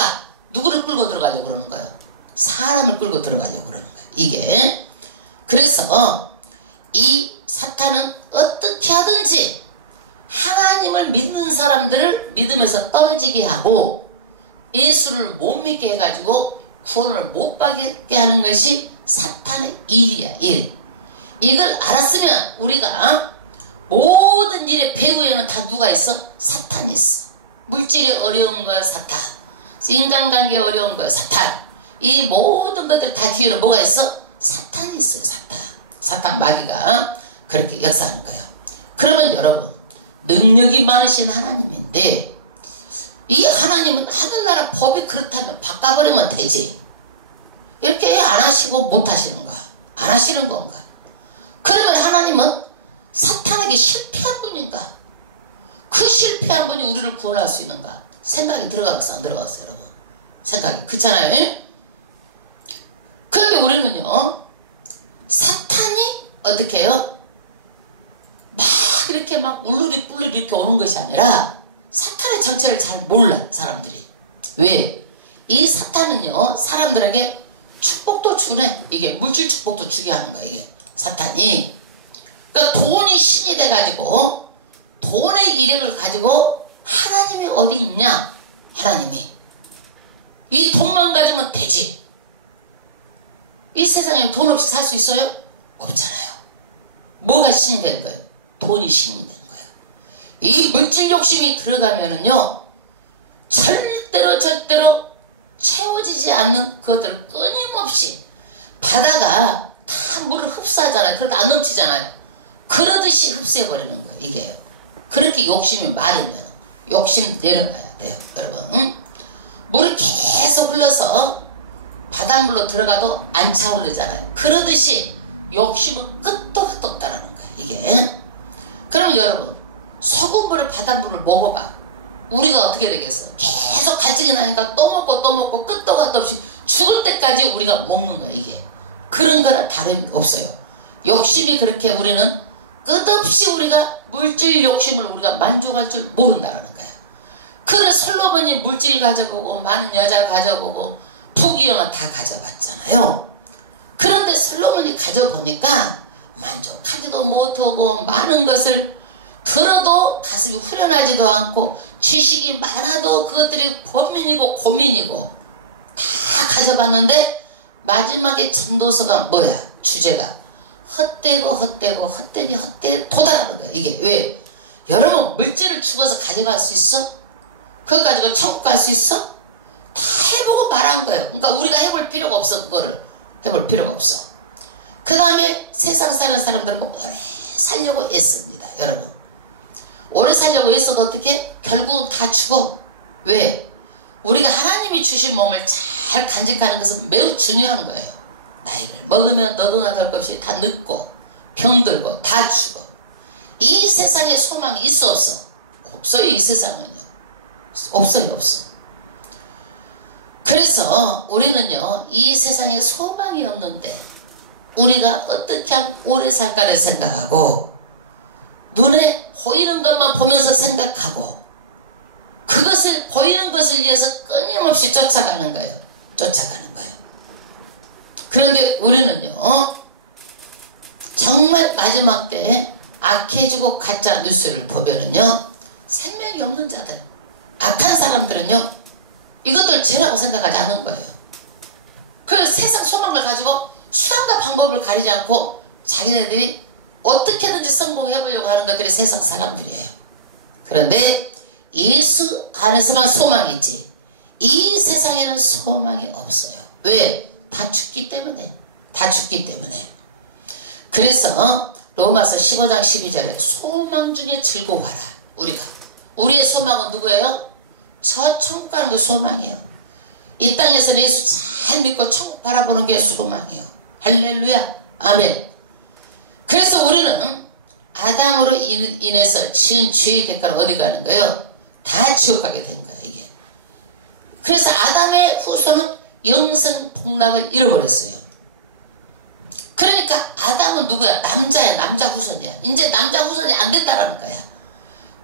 누구를 끌고 들어가려고 그러는 거예요? 사람을 끌고 들어가려고 그러는 거예요. 이게. 그래서 이 사탄은 어떻게 하든지 하나님을 믿는 사람들을 믿음에서 떨어지게 하고 예수를 못 믿게 해가지고 구원을 못 받게 하는 것이 사탄의 일이야, 일. 이걸 알았으면 우리가 모든 일의 배후에는 다 누가 있어? 사탄이 있어. 물질이 어려운 거 사탄, 인간관계 어려운 거 사탄, 이 모든 것들 다 뒤에는 뭐가 있어? 사탄이 있어요. 사탄 마귀가 그렇게 역사하는 거예요. 그러면 여러분, 능력이 많으신 하나님인데 이 하나님은 하늘나라 법이 그렇다면 바꿔버리면 되지. 이렇게 안 하시고 못 하시는 거야. 안 하시는 건가? 그러면 하나님은 사탄에게 실패한 분인가? 그 실패한 분이 우리를 구원할 수 있는가? 생각이 들어가겠어, 안 들어가겠어요, 여러분? 생각이. 그렇잖아요? 그런데 우리는요, 사탄이 어떻게 해요? 막 이렇게 막 물르리 이렇게 오는 것이 아니라 사탄의 정체를 잘 몰라, 사람들이. 왜? 이 사탄은요, 사람들에게 축복도 주네. 이게 물질 축복도 주게 하는 거야, 이게. 사탄이. 그러니까 돈이 신이 돼가지고, 돈의 이력을 가지고, 하나님이 어디 있냐? 하나님이. 이 돈만 가지면 되지. 이 세상에 돈 없이 살 수 있어요? 없잖아요. 뭐가 신이 되는 거예요? 돈이 신이 되는 거예요. 이 물질 욕심이 들어가면은요, 절대로 채워지지 않는 그것들 끊임없이 바다가 다 물을 흡수하잖아요. 그러다 안 넘치잖아요. 그러듯이 흡수해버리는 거예요, 이게요. 그렇게 욕심이 많으면 욕심 내려가야 돼요, 여러분. 응? 물이 계속 흘러서 바닷물로 들어가도 안 차오르잖아요. 그러듯이 욕심은 끝도 없다라는 거예요, 이게. 그럼 여러분, 소금물을 바닷물을 먹어봐. 우리가 어떻게 되겠어? 계속 가지고 나니까 또 먹고 끝도 간도 없이 죽을 때까지 우리가 먹는 거야, 이게. 그런 거는 다름이 없어요. 욕심이 그렇게 우리는 끝없이 우리가 물질 욕심을 우리가 만족할 줄 모른다는 거야. 그래 솔로몬이 물질 가져보고 많은 여자 가져보고 부귀영화 다 가져봤잖아요. 그런데 솔로몬이 가져보니까 만족하지도 못하고 많은 것을 들어도 가슴이 후련하지도 않고 지식이 많아도 그것들이 고민이고 다 가져봤는데 마지막에 전도서가 뭐야? 주제가 헛되니 도달하는 거야. 이게 왜? 여러분 물질을 죽어서 가져갈 수 있어? 그거 가지고 천국 갈 수 있어? 다 해보고 말한 거예요. 그러니까 우리가 해볼 필요가 없어. 그거를 해볼 필요가 없어. 그 다음에 세상 사는 사람들은 오래 살려고 했습니다. 여러분 오래 살려고 했어도 어떻게? 결국 다 죽어. 왜? 우리가 하나님이 주신 몸을 잘 간직하는 것은 매우 중요한 거예요. 나이를 먹으면 너도 나갈 것 없이 다 늙고 병들고 다 죽어. 이 세상에 소망이 있어 없어? 없어요. 이 세상은요. 없어요. 그래서 우리는요 이 세상에 소망이 없는데 우리가 어떻게 하면 오래 살까를 생각하고 눈에 보이는 것만 보면서 생각하고 그것을 보이는 것을 위해서 끊임없이 쫓아가는 거예요. 그런데 우리는요 정말 마지막 때 악해지고 가짜 뉴스를 보면은요 생명이 없는 자들, 악한 사람들은요 이것들 죄라고 생각하지 않는 거예요. 그래서 세상 소망을 가지고 수단과 방법을 가리지 않고 자기네들이 어떻게든지 성공해보려고 하는 것들이 세상 사람들이에요. 그런데 예수 안에서만 소망이 있지 이 세상에는 소망이 없어요. 왜? 다 죽기 때문에. 그래서 로마서 15장 12절에 소망 중에 즐거워하라. 우리의 소망은 누구예요? 저 천국 가는 게 소망이에요. 이 땅에서는 예수 잘 믿고 천국 바라보는 게 소망이에요. 할렐루야. 아멘. 그래서 우리는 아담으로 인해서 지은 죄의 대가로 어디 가는 거예요? 다 지옥 가게 된 거예요. 이게. 그래서 아담의 후손은 영생 복락을 잃어버렸어요. 그러니까 아담은 누구야? 남자야. 남자 후손이야. 이제 남자 후손이 안 된다라는 거야.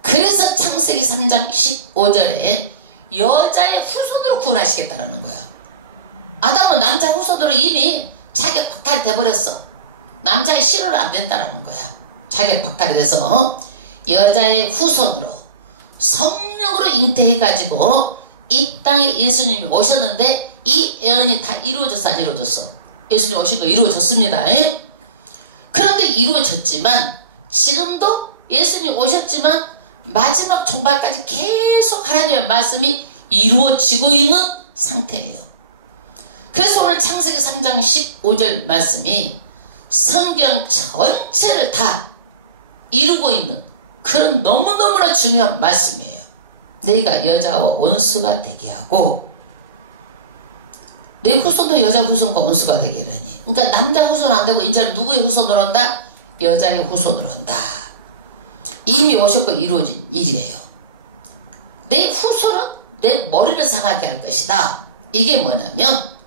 그래서 창세기 3장 15절에 여자의 후손으로 구원하시겠다라는 거야. 아담은 남자 후손으로 이미 자기가 박탈돼버렸어. 남자의 실효는 안 된다라는 거야. 자기가 박탈이 돼서 여자의 후손으로 성령으로 잉태해가지고 이 땅에 예수님이 오셨는데 이 예언이 다 이루어졌어, 안 이루어졌어? 예수님 오신 거 이루어졌습니다. 예? 그런데 이루어졌지만 지금도 예수님 오셨지만 마지막 종말까지 계속 하나님의 말씀이 이루어지고 있는 상태예요. 그래서 오늘 창세기 3장 15절 말씀이 성경 전체를 다 이루고 있는 그런 너무너무나 중요한 말씀이에요. 너희가 여자와 원수가 되게 하고 내 후손도 여자 후손과 원수가 되게 하니, 그러니까 남자 후손 안 되고 이제는 누구의 후손으로 한다? 여자의 후손으로 한다. 이미 오셨고 이루어진 일이에요. 내 후손은 내 머리를 상하게 할 것이다. 이게 뭐냐면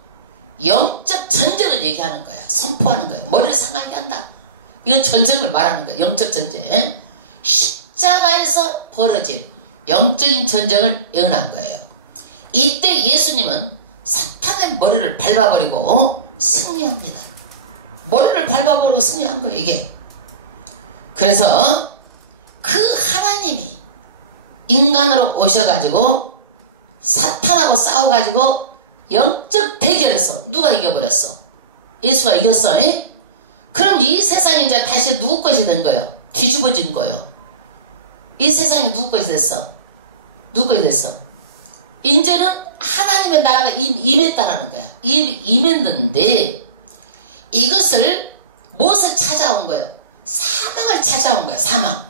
영적 전쟁을 얘기하는 거야. 선포하는 거야. 머리를 상하게 한다. 이건 전쟁을 말하는 거야. 영적 전쟁. 십자가에서 벌어진 영적인 전쟁을 예언한 거예요. 이때 예수님은 사탄의 머리를 밟아버리고 승리합니다. 머리를 밟아버리고 승리한 거예요. 이게. 그래서 그 하나님이 인간으로 오셔가지고 사탄하고 싸워가지고 영적 대결에서 누가 이겨버렸어? 예수가 이겼어. 에? 그럼 이 세상이 이제 다시 누구 것이 된 거예요? 뒤집어진 거예요. 이 세상이 누구 것이 됐어? 누구 것이 됐어? 이제는 하나님의 나라가 임했다라는 거야. 임했는데 이것을 무엇을 찾아온 거예요? 사망을 찾아온 거야. 사망.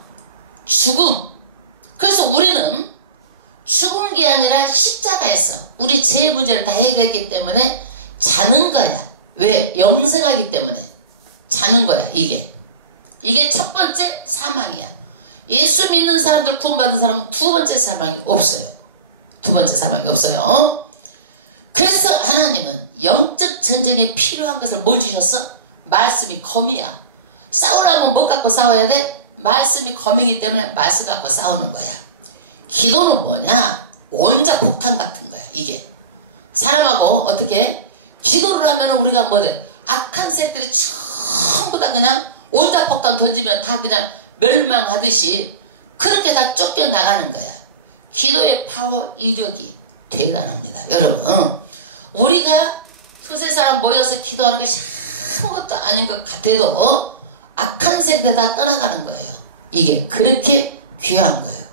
죽음. 그래서 우리는 죽은 게 아니라 십자가에서 우리 죄 문제를 다 해결했기 때문에 자는 거야. 왜? 영생하기 때문에 자는 거야. 이게 첫 번째 사망이야. 예수 믿는 사람들, 구원받은 사람은 두 번째 사망이 없어요. 두 번째 사망이 없어요. 그래서 하나님은 영적 전쟁에 필요한 것을 뭘 주셨어? 말씀이 검이야. 싸우려면 뭐 갖고 싸워야 돼? 말씀이 검이기 때문에 말씀 갖고 싸우는 거야. 기도는 뭐냐? 원자폭탄 같은 거야. 이게 사람하고 어떻게 기도를 하면 우리가 뭐 돼? 악한 새들이 전부 다 그냥 원자폭탄 던지면 다 그냥 멸망하듯이 그렇게 다 쫓겨나가는 거야. 기도의 파워, 이력이 대단합니다. 여러분, 우리가 두세 사람 모여서 기도하는 것이 아무것도 아닌 것 같아도 악한 새들 다 떠나가는 거예요. 이게 그렇게 귀한 거예요.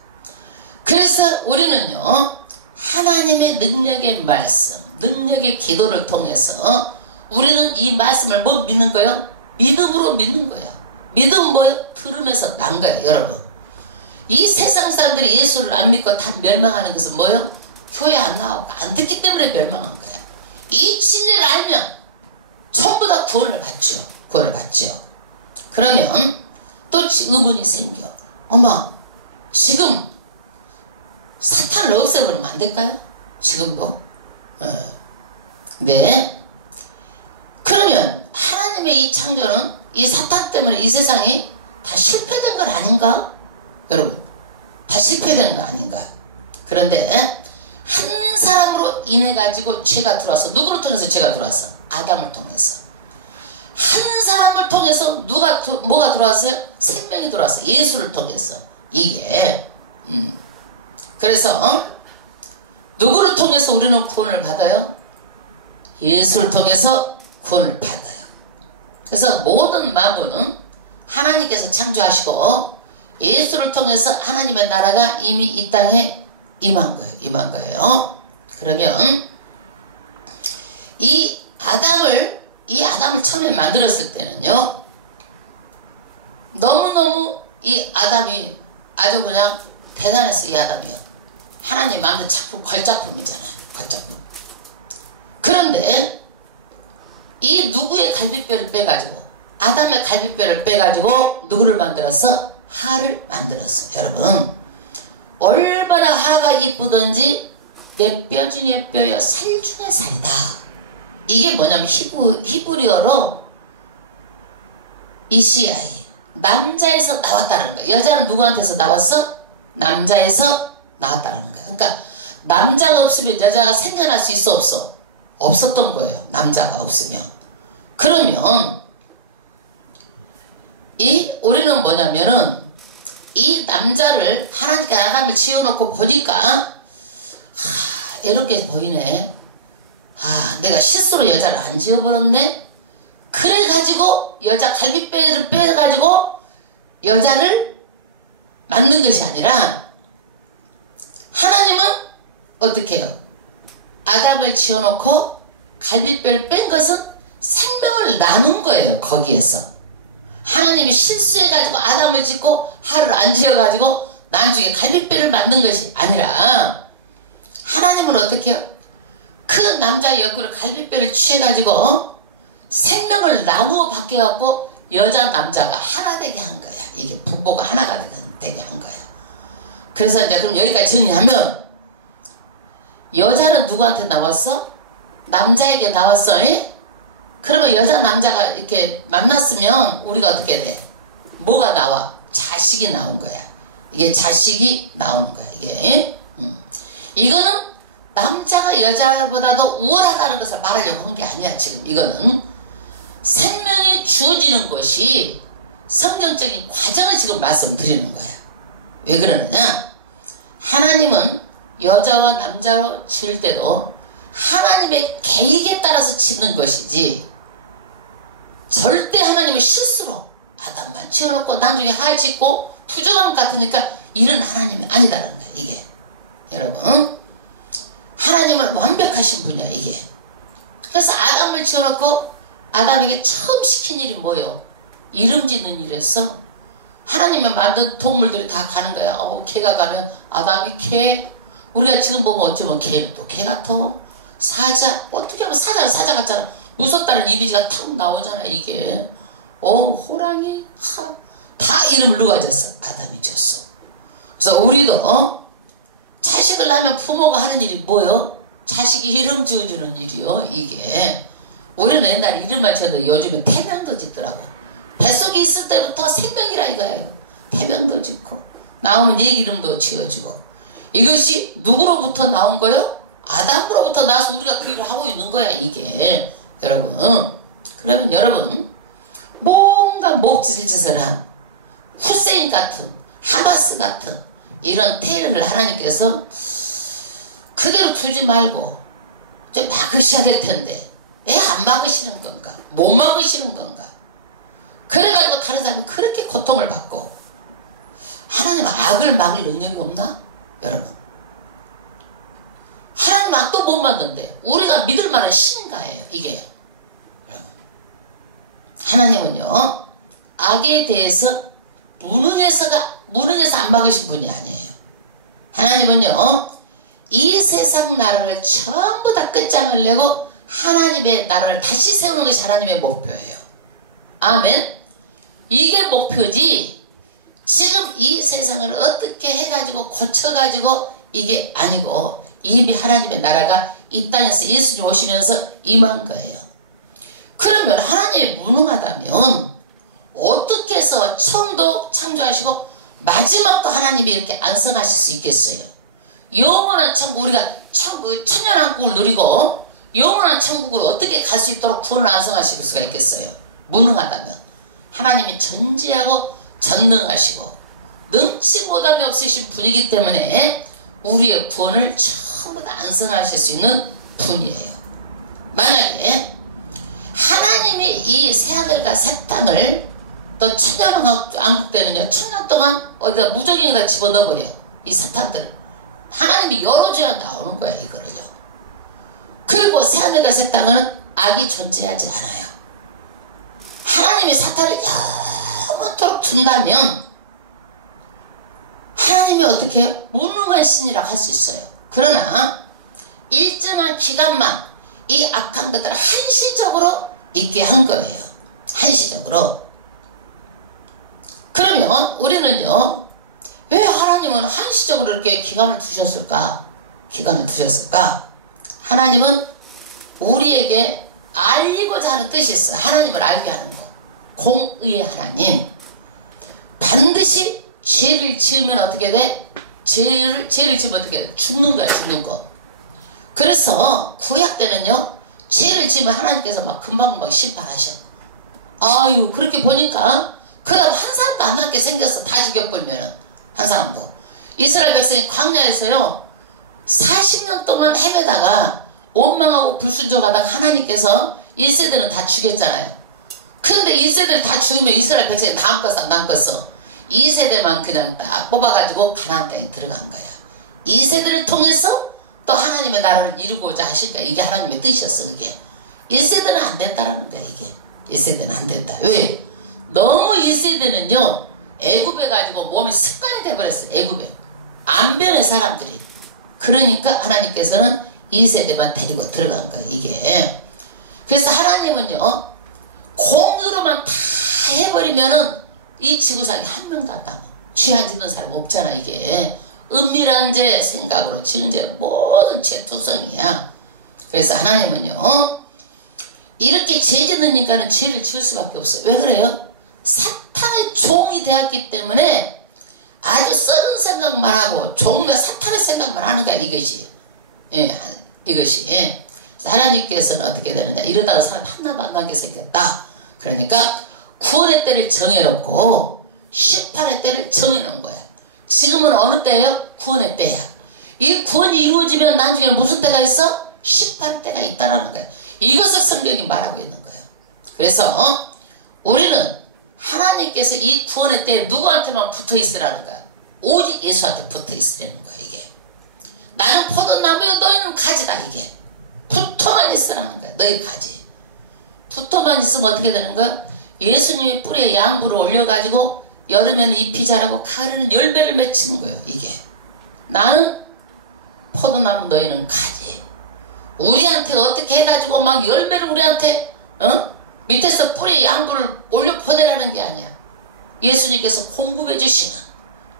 그래서 우리는요, 하나님의 능력의 말씀, 능력의 기도를 통해서 우리는 이 말씀을 뭐 믿는 거예요? 믿음으로 믿는 거예요. 믿음은 뭐예요? 들으면서 난 거예요. 여러분, 이 세상 사람들이 예수를 안 믿고 다 멸망하는 것은 뭐예요? 교회 안 나오고 안 듣기 때문에 멸망한 거예요. 이 진리를 알면 전부 다 구원을 받죠. 구원을 받죠. 그러면 또 의문이 생겨. 어머, 지금 사탄을 없애버리면 안 될까요? 지금도? 네. 그러면 하나님의 이 창조는 이 사탄 때문에 이 세상이 다 실패된 건 아닌가? 여러분, 다 실패된 건 아닌가? 그런데 한 사람으로 인해 가지고 죄가 들어왔어. 누구를 통해서 죄가 들어왔어? 아담을 통해서. 한 사람을 통해서 뭐가 들어왔어요? 생명이 들어왔어. 예수를 통해서. 이게 그래서 누구를 통해서 우리는 구원을 받아요? 예수를 통해서 구원을 받아요. 그래서 모든 만물은 하나님께서 창조하시고 예수를 통해서 하나님의 나라가 이미 이 땅에 임한 거예요. 그러면 이 아담을 처음에 만들었을 때는요, 너무너무 이 아담이 아주 그냥 대단했어. 이 아담이요. 하나님 만든 작품, 걸작품이잖아요. 걸작품. 그런데 이 누구의 갈비뼈를 빼가지고, 아담의 갈비뼈를 빼가지고 누구를 만들었어? 하를 만들었어. 여러분, 얼마나 하가 이쁘든지 내 뼈 중에 뼈여, 살 중에 살이다. 이게 뭐냐면 히브리어로 이시아이, 남자에서 나왔다는 거야. 여자는 누구한테서 나왔어? 남자에서 나왔다는 거야. 그러니까 남자가 없으면 여자가 생겨날 수 있어, 없어? 없었던 거예요. 남자가 없으면. 그러면 우리는 뭐냐면은 이 남자를 하나님께 아담을 지어놓고 보니까 이렇게 보이네. 내가 실수로 여자를 안 지어버렸네. 그래가지고 여자 갈비뼈를 빼가지고 여자를 만든 것이 아니라 하나님은 어떻게 해요? 아담을 지어놓고 갈비뼈를 뺀 것은 생명을 나눈 거예요. 거기에서 하나님이 실수해가지고 아담을 짓고 하를 안 지어가지고 나중에 갈비뼈를 만든 것이 아니라 하나님은 어떻게 해요? 그 남자 여구를 갈비뼈를 취해가지고 생명을 나누어 바뀌어갖고 여자 남자가 하나 되게 한 거야. 이게 부부가 하나가 되게 한 거야. 그래서 이제 그럼 여기까지 정리하면 여자는 누구한테 나왔어? 남자에게 나왔어. 그러면 여자 남자가 이렇게 만났으면 우리가 어떻게 돼? 뭐가 나와? 자식이 나온 거야. 이게 자식이 나오는 거야. 이게 이거는 남자가 여자보다도 우월하다는 것을 말하려고 한 게 아니야. 지금 이거는 생명이 주어지는 것이 성경적인 과정을 지금 말씀드리는 거야. 왜 그러느냐? 하나님은 여자와 남자로 지을 때도 하나님의 계획에 따라서 짓는 것이지 절대 하나님은 실수로 아담만 지어놓고 나중에 하나 짓고 투정함 같으니까 이런 하나님이 아니다라는 거야. 이게 여러분 하나님은 완벽하신 분이야. 이게 그래서 아담을 지어놓고 아담에게 처음 시킨 일이 뭐예요? 이름 짓는 일이었어. 하나님의 만든 동물들이 다 가는 거야. 개가 가면 아담이 개. 우리가 지금 보면 어쩌면 개는 또 개 같아. 사자. 어떻게 하면 사자는 사자 같잖아. 무섭다는 이미지가 탁 나오잖아. 이게. 호랑이. 다 이름을 누가 졌어? 아담이 졌어. 그래서 우리도 자식을 낳으면 부모가 하는 일이 뭐예요? 자식이 이름 지어주는 일이요. 이게. 우리는 옛날에 이름만 지어도 요즘에 태명도 짓더라고. 뱃속에 있을 때부터 생명이라 이거예요. 태명도 짓고 나오면 얘 이름도 지어주고 이것이 누구로부터 나온 거예요? 아담으로부터 나와서 우리가 그 일을 하고 있는 거야. 이게 여러분 그러면 여러분 뭔가 몹짓을 한 후세인 같은 하마스 같은 이런 테러를 하나님께서 그대로 두지 말고 이제 막으셔야 될 텐데 왜 안 막으시는 건가? 못 막으시는 건가? 그래가지고 다른 사람이 그렇게 고통을 받고 하나님 악을 막을 능력이 없나? 여러분 하나님 악도 못 막는데 우리가 믿을 만한 신가예요. 이게 하나님은요 악에 대해서 무능해서 안 막으신 분이 아니에요. 하나님은요 이 세상 나라를 전부 다 끝장을 내고 하나님의 나라를 다시 세우는 것이 하나님의 목표예요. 아멘. 이게 목표지 지금 이 세상을 어떻게 해가지고 고쳐가지고 이게 아니고 이미 하나님의 나라가 이 땅에서 예수님 오시면서 임한 거예요. 그러면 하나님이 무능하다면 어떻게 해서 처음도 창조하시고 마지막도 하나님이 이렇게 안성하실 수 있겠어요? 영원한 천국 우리가 천년왕국을 누리고 영원한 천국을 어떻게 갈 수 있도록 구원을 안성하실 수가 있겠어요? 무능하다면 하나님이 전지하고 전능하시고 능치 못함이 없으신 분이기 때문에 우리의 구원을 전부 다 안성하실 수 있는 분이에요. 만약에 하나님이 이 새하늘과 새 땅을 또 천년왕국 때는요 천년 동안 어디다 무적인에다 집어넣어버려. 이 사탄들을 하나님이 열어줘야 나오는 거야. 이거를요. 그리고 새하늘과 새 땅은 악이 존재하지 않아요. 하나님이 사탄을 영원토록 둔다면 하나님이 어떻게 무능한 신이라고 할 수 있어요. 그러나 일정한 기간만 이 악한 것들을 한시적으로 있게 한 거예요. 한시적으로. 그러면 우리는요 왜 하나님은 한시적으로 이렇게 기간을 두셨을까? 하나님은 우리에게 알리고자 하는 뜻이 있어요. 하나님을 알게 하는 거. 공의의 하나님. 반드시 죄를 지으면 어떻게 돼? 죄를 지으면 어떻게 돼? 죽는 거야. 죽는 거. 그래서 구약 때는요 죄를 지으면 하나님께서 막 금방 심판하셔. 아유 그렇게 보니까 그 다음 한 사람도 안 남게 생겨서 다 죽여버리면 한 사람도. 이스라엘 백성이 광야에서요 40년 동안 헤매다가 원망하고 불순종하다가 하나님께서 1세대는 다 죽였잖아요. 그런데 1세대는 다 죽으면 이스라엘 백성이 남겠어 안 남겠어? 2세대만 그냥 딱 뽑아가지고 가나안 땅에 들어간 거야. 2세대를 통해서 또 하나님의 나라를 이루고자 하실까? 이게 하나님의 뜻이었어. 그게 1세대는 안 됐다라는 거야. 이게 1세대는 안 된다. 왜? 너무 1세대는요 애굽에 가지고 몸이 습관이 돼버렸어. 애굽에 안 변해 사람들이. 그러니까 하나님께서는 1세대만 데리고 들어간 거야. 이게. 그래서 하나님은요 공으로만 다 해버리면은 이 지구상에 한 명도 안 남아. 취하지는 사람 없잖아. 이게 은밀한 죄, 생각으로 지은 죄, 모든 죄 투성이야. 그래서 하나님은요 이렇게 죄 짓으니까는 죄를 지을 수밖에 없어요. 왜 그래요? 사탄의 종이 되었기 때문에 아주 썩은 생각만 하고 종과 사탄의 생각만 하는 거야. 이것이. 예, 이것이. 예. 하나님께서는 어떻게 되느냐. 이러다가 사람 하나도 안 남게 생겼다. 그러니까 구원의 때를 정해놓고 심판의 때를 정해놓은 거야. 지금은 어느 때예요? 구원의 때야. 이 구원이 이루어지면 나중에 무슨 때가 있어? 심판의 때가 있다라는 거야. 이것을 성경이 말하고 있는 거예요. 그래서 우리는 하나님께서 이 구원의 때에 누구한테만 붙어 있으라는 거야. 오직 예수한테 붙어 있으라는 거야. 이게 나는 포도나무요 너희는 가지다. 이게 붙어만 있으라는 거야. 너희 가지. 붙어만 있으면 어떻게 되는 거야? 예수님이 뿌리에 양분을 올려가지고 여름에는 잎이 자라고 가을에는 열매를 맺히는 거예요. 이게 나는 포도나무 너희는 가지. 우리한테 어떻게 해가지고 막 열매를 우리한테 밑에서 뿌리에 양분을 올려 보내라는 게 아니야. 예수님께서 공급해 주시는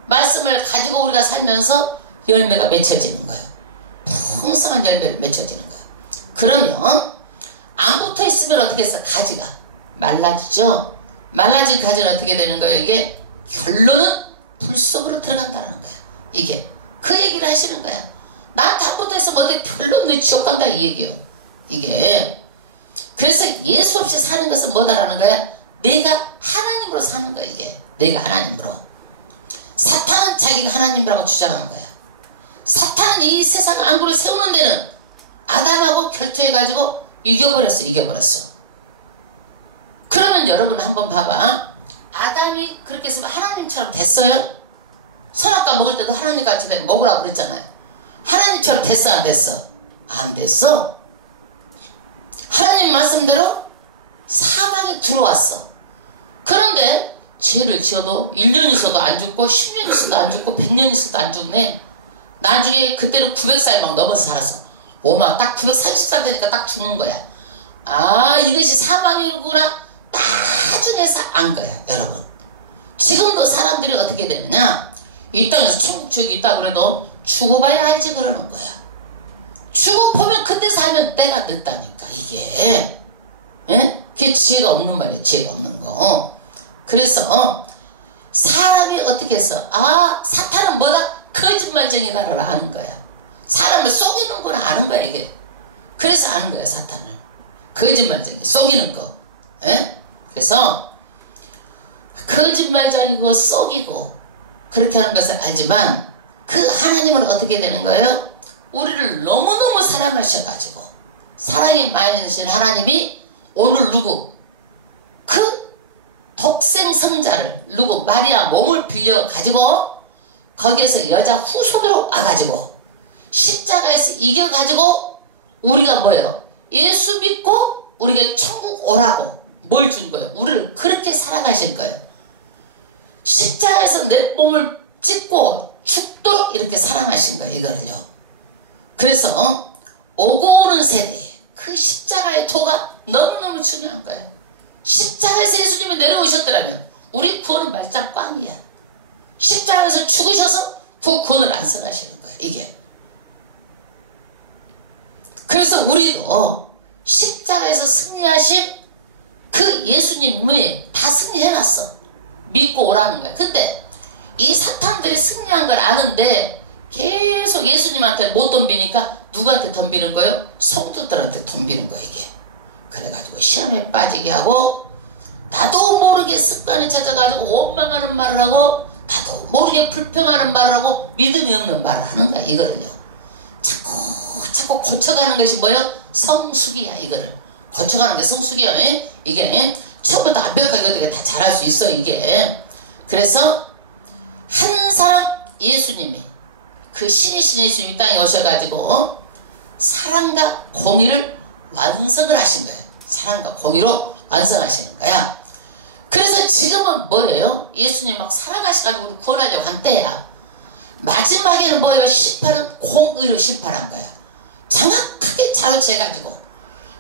말씀을 가지고 우리가 살면서 열매가 맺혀지는 거예요. 풍성한 열매를 맺혀지는 거예요. 그러면 안 붙어 있으면 어떻게 했어? 가지가 말라지죠. 말라진 가지는 어떻게 되는 거예요? 이게 결론은 불 속으로 들어간다는 거야. 이게 그 얘기를 하시는 거야. 나한테 안 붙어 있으면 어떻게 결론은 지옥 간다 이 얘기예요. 이게 그래서 예수 없이 사는 것은 뭐다라는 거야? 내가 하나님으로 사는 거야. 이게 내가 하나님으로. 사탄은 자기가 하나님이라고 주장하는 거야. 사탄은 이 세상 안구를 세우는 데는 아담하고 결투해가지고 이겨버렸어. 그러면 여러분 한번 봐봐. 아담이 그렇게 했으면 하나님처럼 됐어요? 선악과 먹을 때도 하나님같이 되면 먹으라고 그랬잖아요. 하나님처럼 됐어 안 됐어? 안 됐어. 하나님 말씀대로 사망에 들어왔어. 그런데 죄를 지어도 1년 있어도 안 죽고 10년 있어도 안 죽고 100년 있어도 안 죽네. 나중에 그때는 900살 막 넘어서 살았어. 오마 딱 930살 되니까 딱 죽는 거야. 아 이것이 사망이구나. 나중에서 안 거야. 여러분 지금도 사람들이 어떻게 되느냐. 이 땅에서 천국이 있다고 그래도 죽어봐야 알지 그러는 거야. 죽어보면 그때 살면 때가 늦다니까. 이게 예? 그게 지혜가 없는 말이야. 지혜가 없는 거. 그래서 사람이 어떻게 했어? 아 사탄은 뭐다? 거짓말쟁이다를 아는 거야. 사람을 속이는구나 아는 거야. 이게 그래서 아는 거야. 사탄을 거짓말쟁이 속이는 거. 예? 그래서 거짓말쟁이고 속이고 그렇게 하는 것을 알지만 그 하나님은 어떻게 되는 거예요? 우리를 너무너무 사랑하셔가지고 사랑이 많으신 하나님이 오늘 누구? 그 독생 성자를 누구? 마리아 몸을 빌려가지고 거기에서 여자 후손으로 와가지고 십자가에서 이겨가지고 우리가 뭐예요? 예수 믿고 우리가 천국 오라고 뭘 준 거예요? 우리를 그렇게 사랑하실 거예요. 십자가에서 내 몸을 찢고 죽도록 이렇게 사랑하신 거예요. 이거를요. 그래서 오고 오는 세대에 그 십자가의 도가 너무너무 중요한 거예요. 십자가에서 예수님이 내려오셨더라면 우리 구원은 말짝 꽝이야. 십자가에서 죽으셔서 그 구원을 완성하시는 거예요. 이게. 그래서 우리도 십자가에서 승리하신 그 예수님이 다 승리해놨어. 믿고 오라는 거야. 근데 이 사탄들이 승리한 걸 아는데 계속 예수님한테 못 덤비니까 누구한테 덤비는 거예요? 성도들한테 덤비는 거예요. 이게. 그래가지고 시험에 빠지게 하고 나도 모르게 습관을 찾아가지고 원망하는 말을 하고 나도 모르게 불평하는 말을 하고 믿음이 없는 말을 하는 거야. 이거든요. 자꾸 고쳐가는 것이 뭐예요? 성숙이야. 이거를 고쳐가는 게 성숙이야. 이게 처음부터 완벽하게 어떻게 다 잘할 수 있어 이게. 그래서 한 사람 예수님이 그 신이신 예수님이 땅에 오셔가지고 사랑과 공의를 완성을 하신 거예요. 사랑과 공의로 완성하시는 거야. 그래서 지금은 뭐예요? 예수님 막 살아가셔가지고 구원하려고 한 때야. 마지막에는 뭐예요? 심판은 공의로 심판한 거야. 정확하게 자극해가지고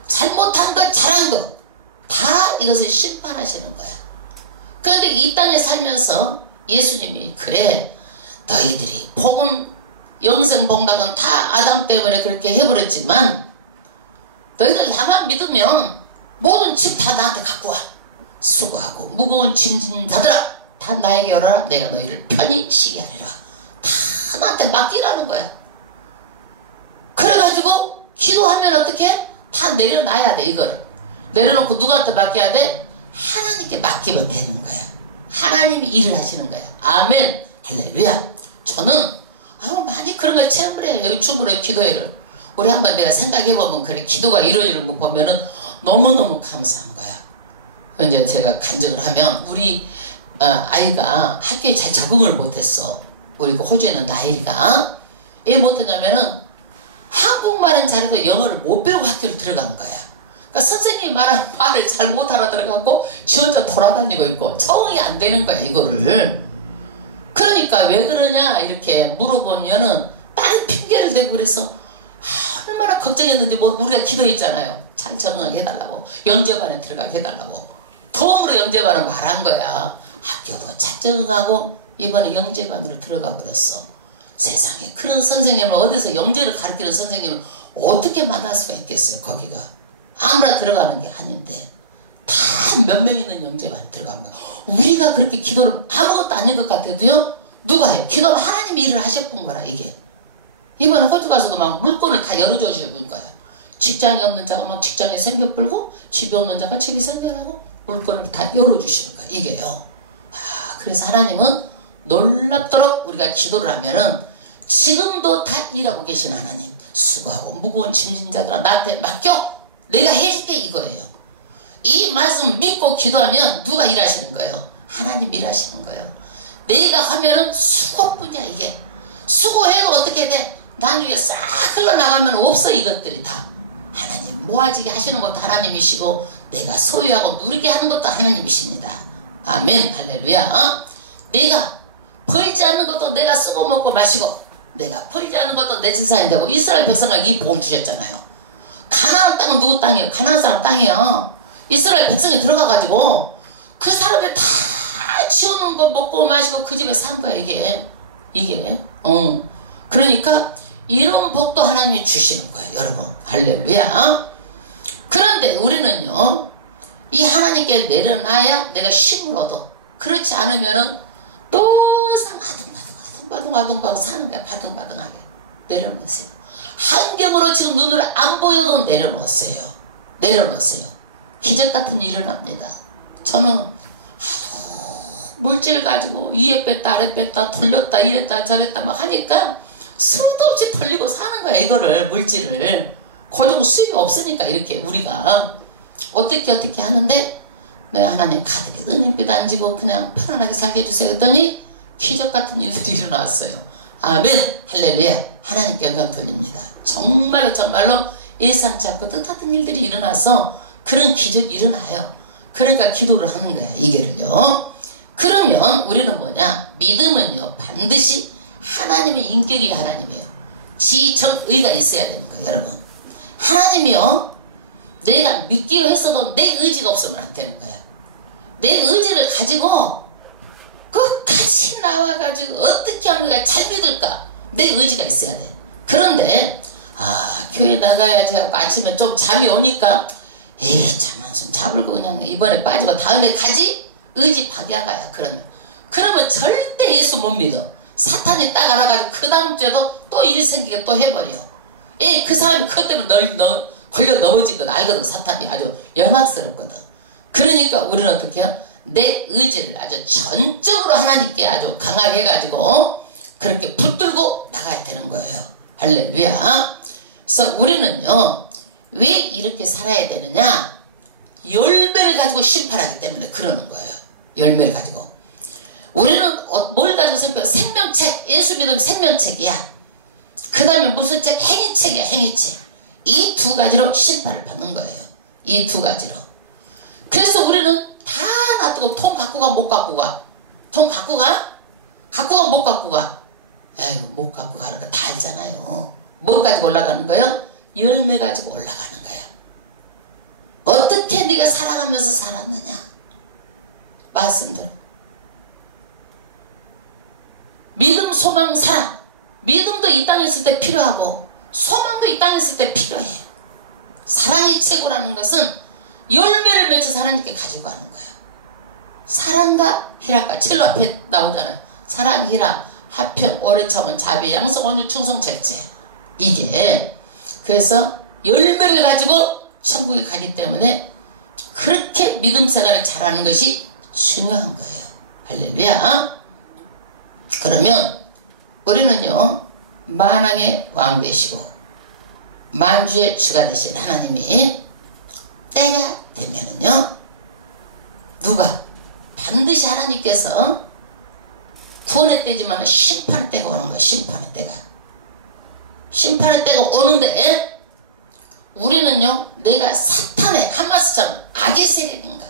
잘못한 것 잘한 것 다 이것을 심판하시는 거야. 그런데 이 땅에 살면서 예수님이 그래 너희들이 복음 영생복락은 다 아담 때문에 그렇게 해버렸지만 너희들 나만 믿으면 모든 짐 다 나한테 갖고 와. 수고하고 무거운 짐 자들아 다 나에게 오라. 내가 너희를 편히 쉬게 하리라. 다 나한테 맡기라는 거야. 그래가지고 기도하면 어떻게? 다 내려놔야 돼. 이걸 내려놓고 누구한테 맡겨야 돼? 하나님께 맡기면 되는 거야. 하나님이 일을 하시는 거야. 아멘 할렐루야. 저는 많이 그런 걸 체험을 해요. 유튜브로 기도회를 우리 한번 내가 생각해보면 그래 기도가 이루어지는 거 보면은 너무너무 감사한 거야. 이제 제가 간증을 하면 우리 아이가 학교에 잘 적응을 못했어. 우리 그 호주에 있는 아이가 왜 못했냐면은 한국말은 잘해도 영어를 못 배우고 학교를 들어간 거야. 그러니까 선생님이 말하는 말을 잘 못 알아들어갖고 지 혼자 돌아다니고 있고 적응이 안 되는 거야 이거를. 그러니까 왜 그러냐 이렇게 물어보면은 딴 핑계를 대고 그래서 얼마나 걱정했는지 우리가 기도했잖아요. 잘 적응하게 해달라고. 영재반에 들어가게 해달라고. 도움으로 영재반을 말한 거야. 학교도 잘 적응하고 이번에 영재반으로 들어가 버렸어. 세상에 그런 선생님을 어디서 영재를 가르치는 선생님을 어떻게 만날 수가 있겠어요. 거기가 아무나 들어가는 게 아닌데 다 몇 명 있는 영재반에 들어간 거야. 우리가 그렇게 기도를 아무것도 아닌 것 같아도요. 누가 해? 기도는 하나님이 일을 하셨던 거라 이게. 이번에 호주 가서도 막 물건을 다 열어줘 주는 거야. 직장이 없는 자가 막 직장에 생겨불고 집이 없는 자가 집이 생겨나고 물건을 다 열어주시는 거야 이게요. 그래서 하나님은 놀랍도록 우리가 기도를 하면은 지금도 다 일하고 계신 하나님 수고하고 무거운 짐진 자들아 나한테 맡겨 내가 해줄게 이거예요. 이 말씀 믿고 기도하면 누가 일하시는 거예요? 하나님 일하시는 거예요. 내가 하면은 수고뿐이야 이게. 수고해도 어떻게 돼? 나중에 싹 흘러나가면 없어 이것들이 다. 하나님 모아지게 하시는 것도 하나님이시고 내가 소유하고 누리게 하는 것도 하나님이십니다. 아멘 할렐루야. 내가 벌지 않는 것도 내가 쓰고 먹고 마시고 내가 벌지 않는 것도 내 재산이 되고 이스라엘 백성을 이 복음 주셨잖아요. 가나안 땅은 누구 땅이에요? 가나안 사람 땅이에요. 이스라엘 백성이 들어가가지고 그 사람을 다 치우는 거 먹고 마시고 그 집에 사는 거야 이게. 그러니까 이런 복도 하나님이 주시는 거예요 여러분. 할렐루야. 그런데 우리는요 이 하나님께 내려놔야 내가 힘을 얻어. 그렇지 않으면은 또 바둥바둥 사는 거야. 바둥바둥하게 내려놓으세요. 한경으로 지금 눈을 안 보여도 내려놓으세요. 기적 같은 일을 합니다. 저는 물질 가지고 위에 뺐다 아래 뺐다 돌렸다 이랬다 저랬다 막 하니까 수도 없이 돌리고 사는 거야 이거를 물질을. 고정 수입이 없으니까 이렇게 우리가 어떻게 하는데 네, 하나님 가득히 은혜빛 안지고 그냥 편안하게 살게 해주세요 했더니 기적 같은 일들이 일어났어요. 아멘 할렐루야. 하나님께 영광 돌립니다. 정말로 예상치 않고 뜻하던 일들이 일어나서 그런 기적이 일어나요. 그러니까 기도를 하는 거야 이게를요. 그러면 우리는 뭐냐? 믿음은요 반드시 하나님의 인격이 하나님이에요. 지정의가 있어야 되는 거예요 여러분. 하나님이요 내가 믿기로 했어도 내 의지가 없으면 안 되는 거야. 내 의지를 가지고 끝까지 나와가지고 어떻게 하면 내가 잘 믿을까? 내 의지가 있어야 돼. 그런데 교회 나가야지 하고 아침에 좀 잠이 오니까 잠만 좀 잡을고 그냥 이번에 빠지고 다음에 가지? 의지 파괴가야. 그러면 절대 예수 못 믿어. 사탄이 딱 알아가지고 그 다음 주에도 또 일이 생기게 또 해버려. 그 사람이 그것 때문에 걸려 넘어지거든. 알거든. 사탄이 아주 열악스럽거든. 그러니까 우리는 어떻게 해요? 내 의지를 아주 전적으로 하나님께 아주 강하게 해가지고 그렇게 붙들고 나가야 되는 거예요. 할렐루야. 그래서 우리는요, 왜 이렇게 살아야 되느냐? 열매를 가지고 심판하기 때문에 그러는 거예요. 열매를 가지고. 우리는 뭘 가지고 생각해요? 생명책. 예수 믿으면 생명책이야. 그 다음에 무슨 책? 행위책이야, 행위책. 이 두 가지로 심판을 받는 거예요. 이 두 가지로. 그래서 우리는 다 놔두고 통 갖고 가, 못 갖고 가. 통 갖고 가? 갖고 가, 못 갖고 가. 에휴, 못 갖고 가는 거 다 알잖아요. 뭐 가지고 올라가는 거예요? 열매 가지고 올라가는 거예요. 어떻게 네가 살아가면서 살았느냐? 말씀들. 믿음, 소망, 사랑. 믿음도 이 땅에 있을 때 필요하고 소망도 이 땅에 있을 때 필요해요. 사랑이 최고라는 것은 열매를 맺혀서 하나님께 가지고 가는 거예요. 사랑과 희락과 칠로 앞에 나오잖아요. 사랑, 희락, 화평, 오래 참은, 자비, 양성, 온유, 충성, 절제. 이게 그래서 열매를 가지고 천국에 가기 때문에 그렇게 믿음 생활을 잘하는 것이 중요한 거예요. 할렐루야. 그러면 우리는요, 만왕의 왕 되시고 만주의 주가 되신 하나님이 때가 되면은요, 누가 반드시 하나님께서 구원의 때지만 심판의 때가 오는 거예요. 심판의 때가. 심판의 때가 오는데 우리는요, 내가 사탄의 하마스처럼 악의 세력인가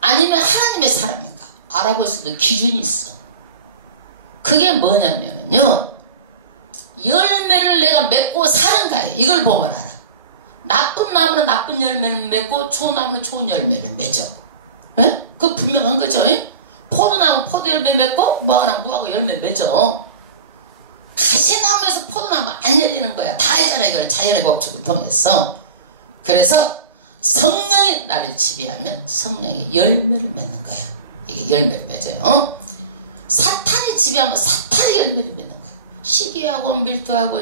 아니면 하나님의 사람인가 알아볼 수 있는 기준이 있어. 그게 뭐냐면요, 열매를 내가 맺고 사는가요. 이걸 보면 알아. 나쁜 나무는 나쁜 열매를 맺고 좋은 나무는 좋은 열매를 맺어. 예? 그거 분명한 거죠. 포도나무 포도 열매 맺고 무화과나무 무화과 열매 맺어. 가시나무에서 포도나무 안 열리는 거야. 다 알잖아. 이건 자연의 법칙을 통해서. 그래서 성령이 나를 지배하면 성령이 열매를 맺는 거야. 이게 열매를 맺어요. 사탄이 지배하면 사탄이 열매를 맺는 거야. 시기하고 밀도하고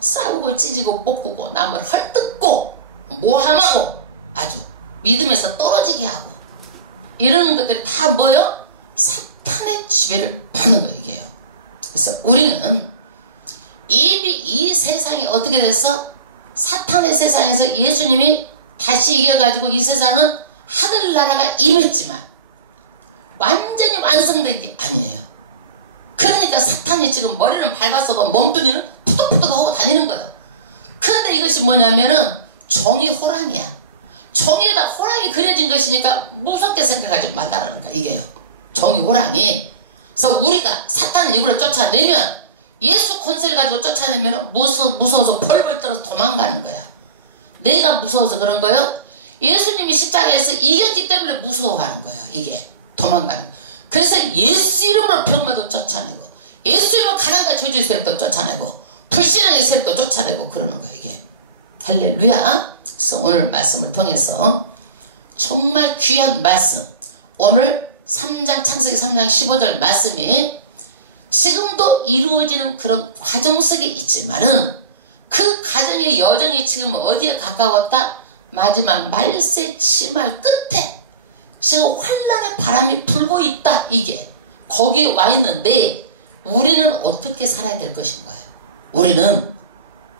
싸우고 찢고 볶고 남을 헐뜯고 모함하고 아주 믿음에서 떨어지게 하고 이런 것들이 다 뭐요? 사탄의 지배를 받는 거예요. 이게요. 그래서 우리는 이미 이 세상이 어떻게 됐어? 사탄의 세상에서 예수님이 다시 이겨가지고 이 세상은 하늘나라가 임했지만 완전히 완성된 게 아니에요. 그러니까 사탄이 지금 머리는 밝았어도 몸뚱이는 푸덕푸덕하고 다니는 거예요. 그런데 이것이 뭐냐면은 종이 호랑이야. 종이에다 호랑이 그려진 것이니까 무섭게 생각하지 말라는 거야. 이게요. 종이 호랑이. 그래서 우리가 사탄을 이구로 쫓아내면 예수 권세를 가지고 쫓아내면 무서워서 벌벌 떨어서 도망가는 거야. 내가 무서워서 그런 거예요? 예수님이 십자가에서 이겼기 때문에 무서워하는 거예요. 이게 도망가는 거예요. 그래서 예수 이름으로 병마도 쫓아내고 예수 이름으로 가난과 저주의 세력도 쫓아내고 불신앙의 세력도 쫓아내고 그러는 거예요. 이게 할렐루야. 그래서 오늘 말씀을 통해서 정말 귀한 말씀, 오늘 3장 창세기 3장 15절 말씀이 지금도 이루어지는 그런 과정 속에 있지만은 그 과정의 여정이 지금 어디에 가까웠다? 마지막 말세 치말 끝에 지금 환란의 바람이 불고 있다. 이게 거기 와 있는데 우리는 어떻게 살아야 될 것인가요? 우리는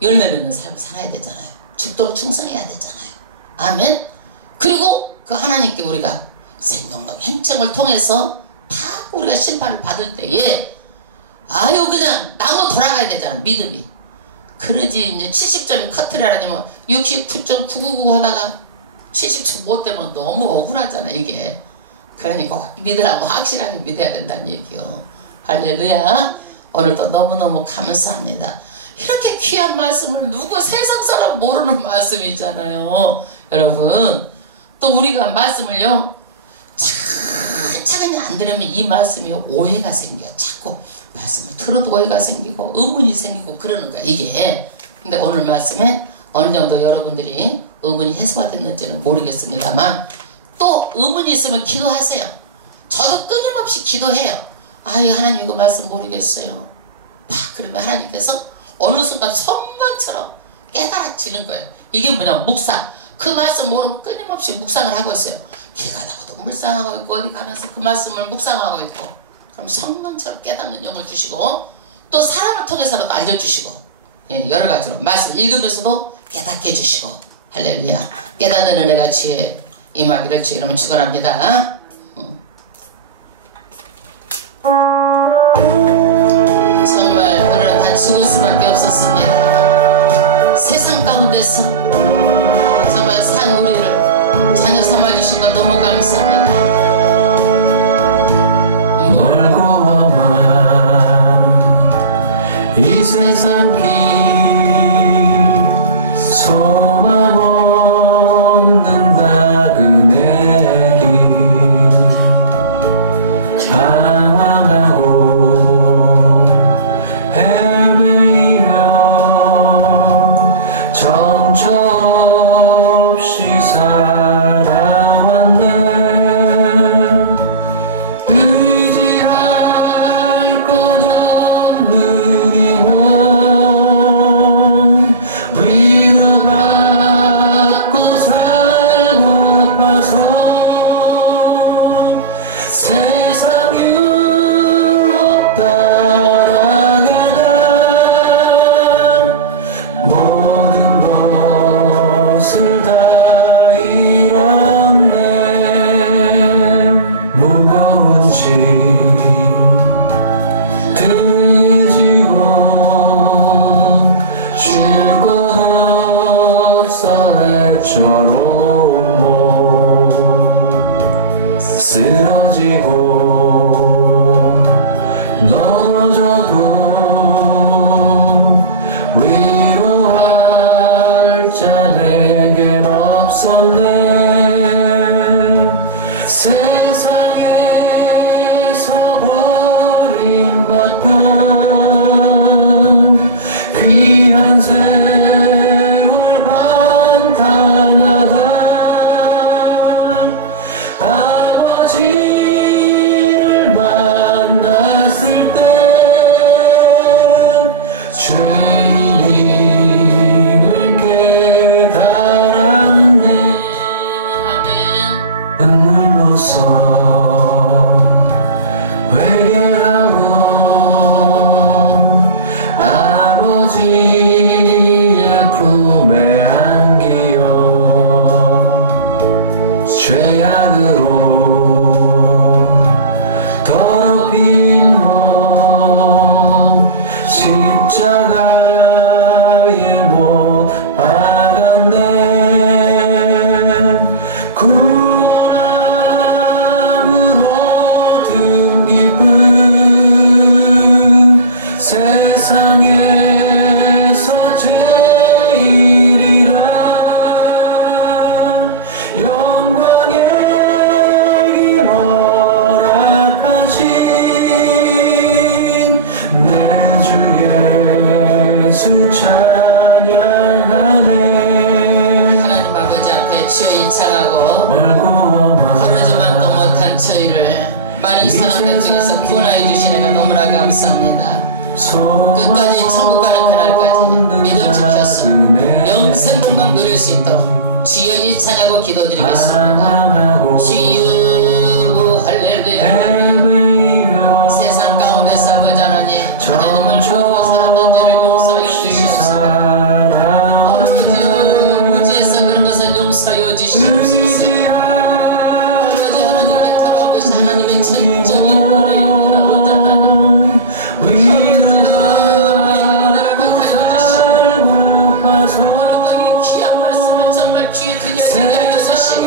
열매 맺는 삶을 살아야 되잖아요. 죽도록 충성해야 되잖아요. 아멘. 그리고 그 하나님께 우리가 생명력 행정을 통해서 다 우리가 심판을 받을 때에 아유 그냥 나무 돌아가야 되잖아. 믿음이. 그러지 이제 70점이 커트라니면 69.999 하다가 70점 못 되면 너무 억울하잖아. 이게. 그러니까 믿으라고 확실하게 믿어야 된다는 얘기요. 할렐루야. 오늘도 너무너무 감사합니다. 이렇게 귀한 말씀을 누구 세상 사람 모르는 말씀이잖아요. 여러분 또 우리가 말씀을요 차근차근히 안 들으면 이 말씀이 오해가 생겨요. 자꾸 말씀을 들어도 오해가 생기고 의문이 생기고 그러는 거야 이게. 근데 오늘 말씀에 어느 정도 여러분들이 의문이 해소가 됐는지는 모르겠습니다만 또 의문이 있으면 기도하세요. 저도 끊임없이 기도해요. 아유 하나님 이거 말씀 모르겠어요. 그러면 하나님께서 어느 순간 선망처럼 깨달아지는 거예요. 이게 뭐냐 묵상. 그 말씀 모르고 끊임없이 묵상을 하고 있어요. 길 가다가도 묵상하고 있고 어디 가면서 그 말씀을 묵상하고 있고 그럼 성령처럼 깨닫는 영을 주시고 또 사람을 통해서라도 알려주시고 예, 여러 가지로 말씀 읽으면서도 깨닫게 해주시고 할렐루야. 깨닫는 은혜가 지혜 임하기를 주 이름으로 축원합니다. 정말 오늘은 다 죽을 수밖에 없었습니다. 세상 가운데서 정말 산 우리를 자녀 삼아주신 거 너무 감사합니다. 멀고만 이 세상 길 소망 없는 나그네 길 강하고 헤매며 정처 없이 살아왔네. 의지할 것 없는 영혼 위로받고 사고파서 세상 유혹 따라가다 모든 것을 다 잃었네. 무거운 짐 들지고 쉴 것 없어 애처롭고 쓰러지고 넘어져도 위로할 자 내겐 없었네. 세상에서 버림받고 귀한 세월만 달려다 아버지를 만났을 때 죄인임을 깨달았네. 눈물로써 회개하고 아버지의 품에 안기어 죄악으로 더럽힌 몸 십자가에 못 박았네. 구원함을 얻은 기쁨 세상에서 제일이라 영광의 길 허락하신 내 주 예수 찬양하네. 하나님 아버지 앞에 주의 찬하고 거듭나도 못한 저희를 많은 사람들 중에서 구원하여 주시는 게 너무나 감사합니다. 끝까지 천국 가는 그날까지 믿음 지켜서 영생복만 누릴 수 있도록 주여 찬하고 기도드리겠습니다. 주여 할렐루야. 세상 가운데서 아버지 하나님 하나님을 모르고 살았던 죄를 용서하여 주시옵소서. 무지에서 그런 것을 용서하여 주시옵소서. 하나님의 전적인 은혜를 귀한 말씀을 정말 귀에 들게 해주시고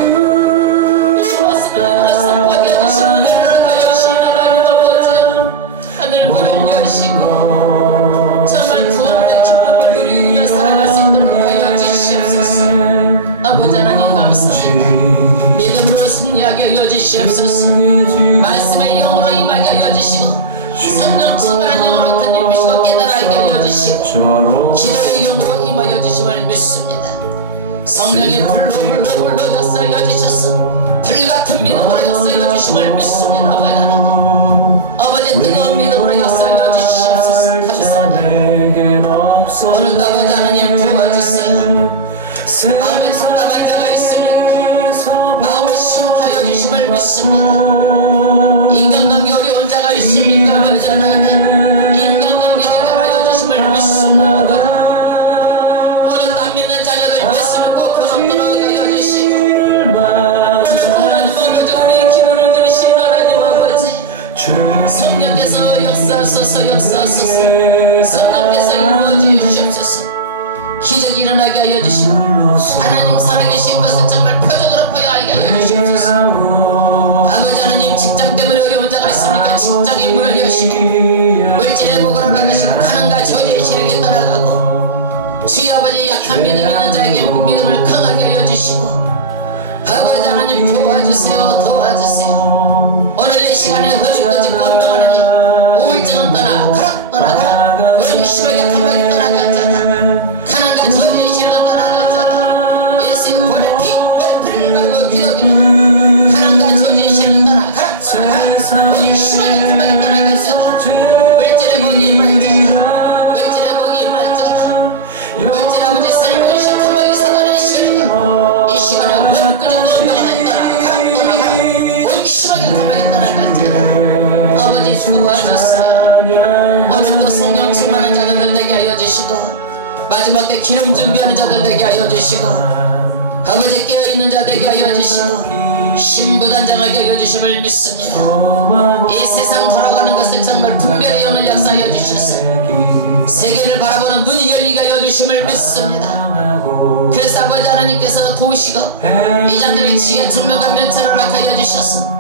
도우시고 이 자녀의 지혜 총명과 면차를 허락하여 주셔서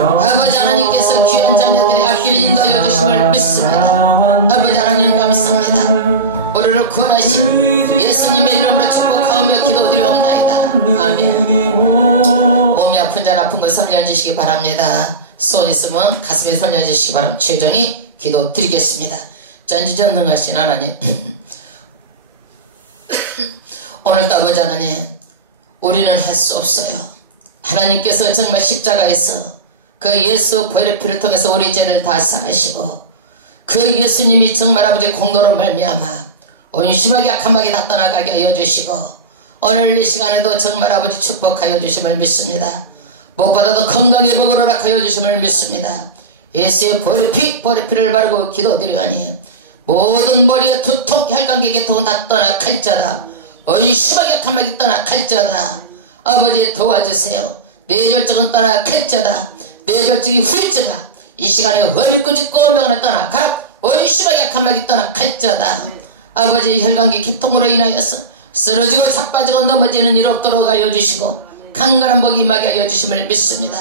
아버지 하나님께서 귀한 자녀들의 앞길 인도하여 주심을 믿습니다. 아버지 하나님 감사합니다. 우리를 구원하신 예수님의 이름으로 축복하며 기도드리옵나이다. 아멘. 몸이 아픈 자는 아픈 걸 설리해 주시기 바랍니다. 손 있으면 가슴에 설리해 주시기 바랍니다. 최종이 기도드리겠습니다. 전지전능하신 하나님, 오늘도 아버지 하나님, 우리는 할 수 없어요. 하나님께서 정말 십자가에서 그 예수 보혈의 피를 통해서 우리 죄를 다 사하시고 그 예수님이 정말 아버지 공로로 말미암아 온심하게 악함하게 다 떠나가게 하여 주시고 오늘 이 시간에도 정말 아버지 축복하여 주심을 믿습니다. 무엇보다도 건강의 복을 허락하여 주심을 믿습니다. 예수의 보혈의 피를 바르고 기도드리오니 모든 머리에 두통, 혈관계, 개통 다 떠나 갈자다. 의심하게 악함하게 떠나 갈자다. 아버지 도와주세요. 뇌졸중은 떠나 갈자다. 뇌졸중이 후유증아 이 시간에 허리끈짓고 병원에 떠나 가라. 의심하게 악함하게 떠나 갈자다. 아버지 혈관계 개통으로 인하여서 쓰러지고 자빠지고 넘어지는 일 없도록 하여 주시고 강건한 복이 임하게 하여 주심을 믿습니다.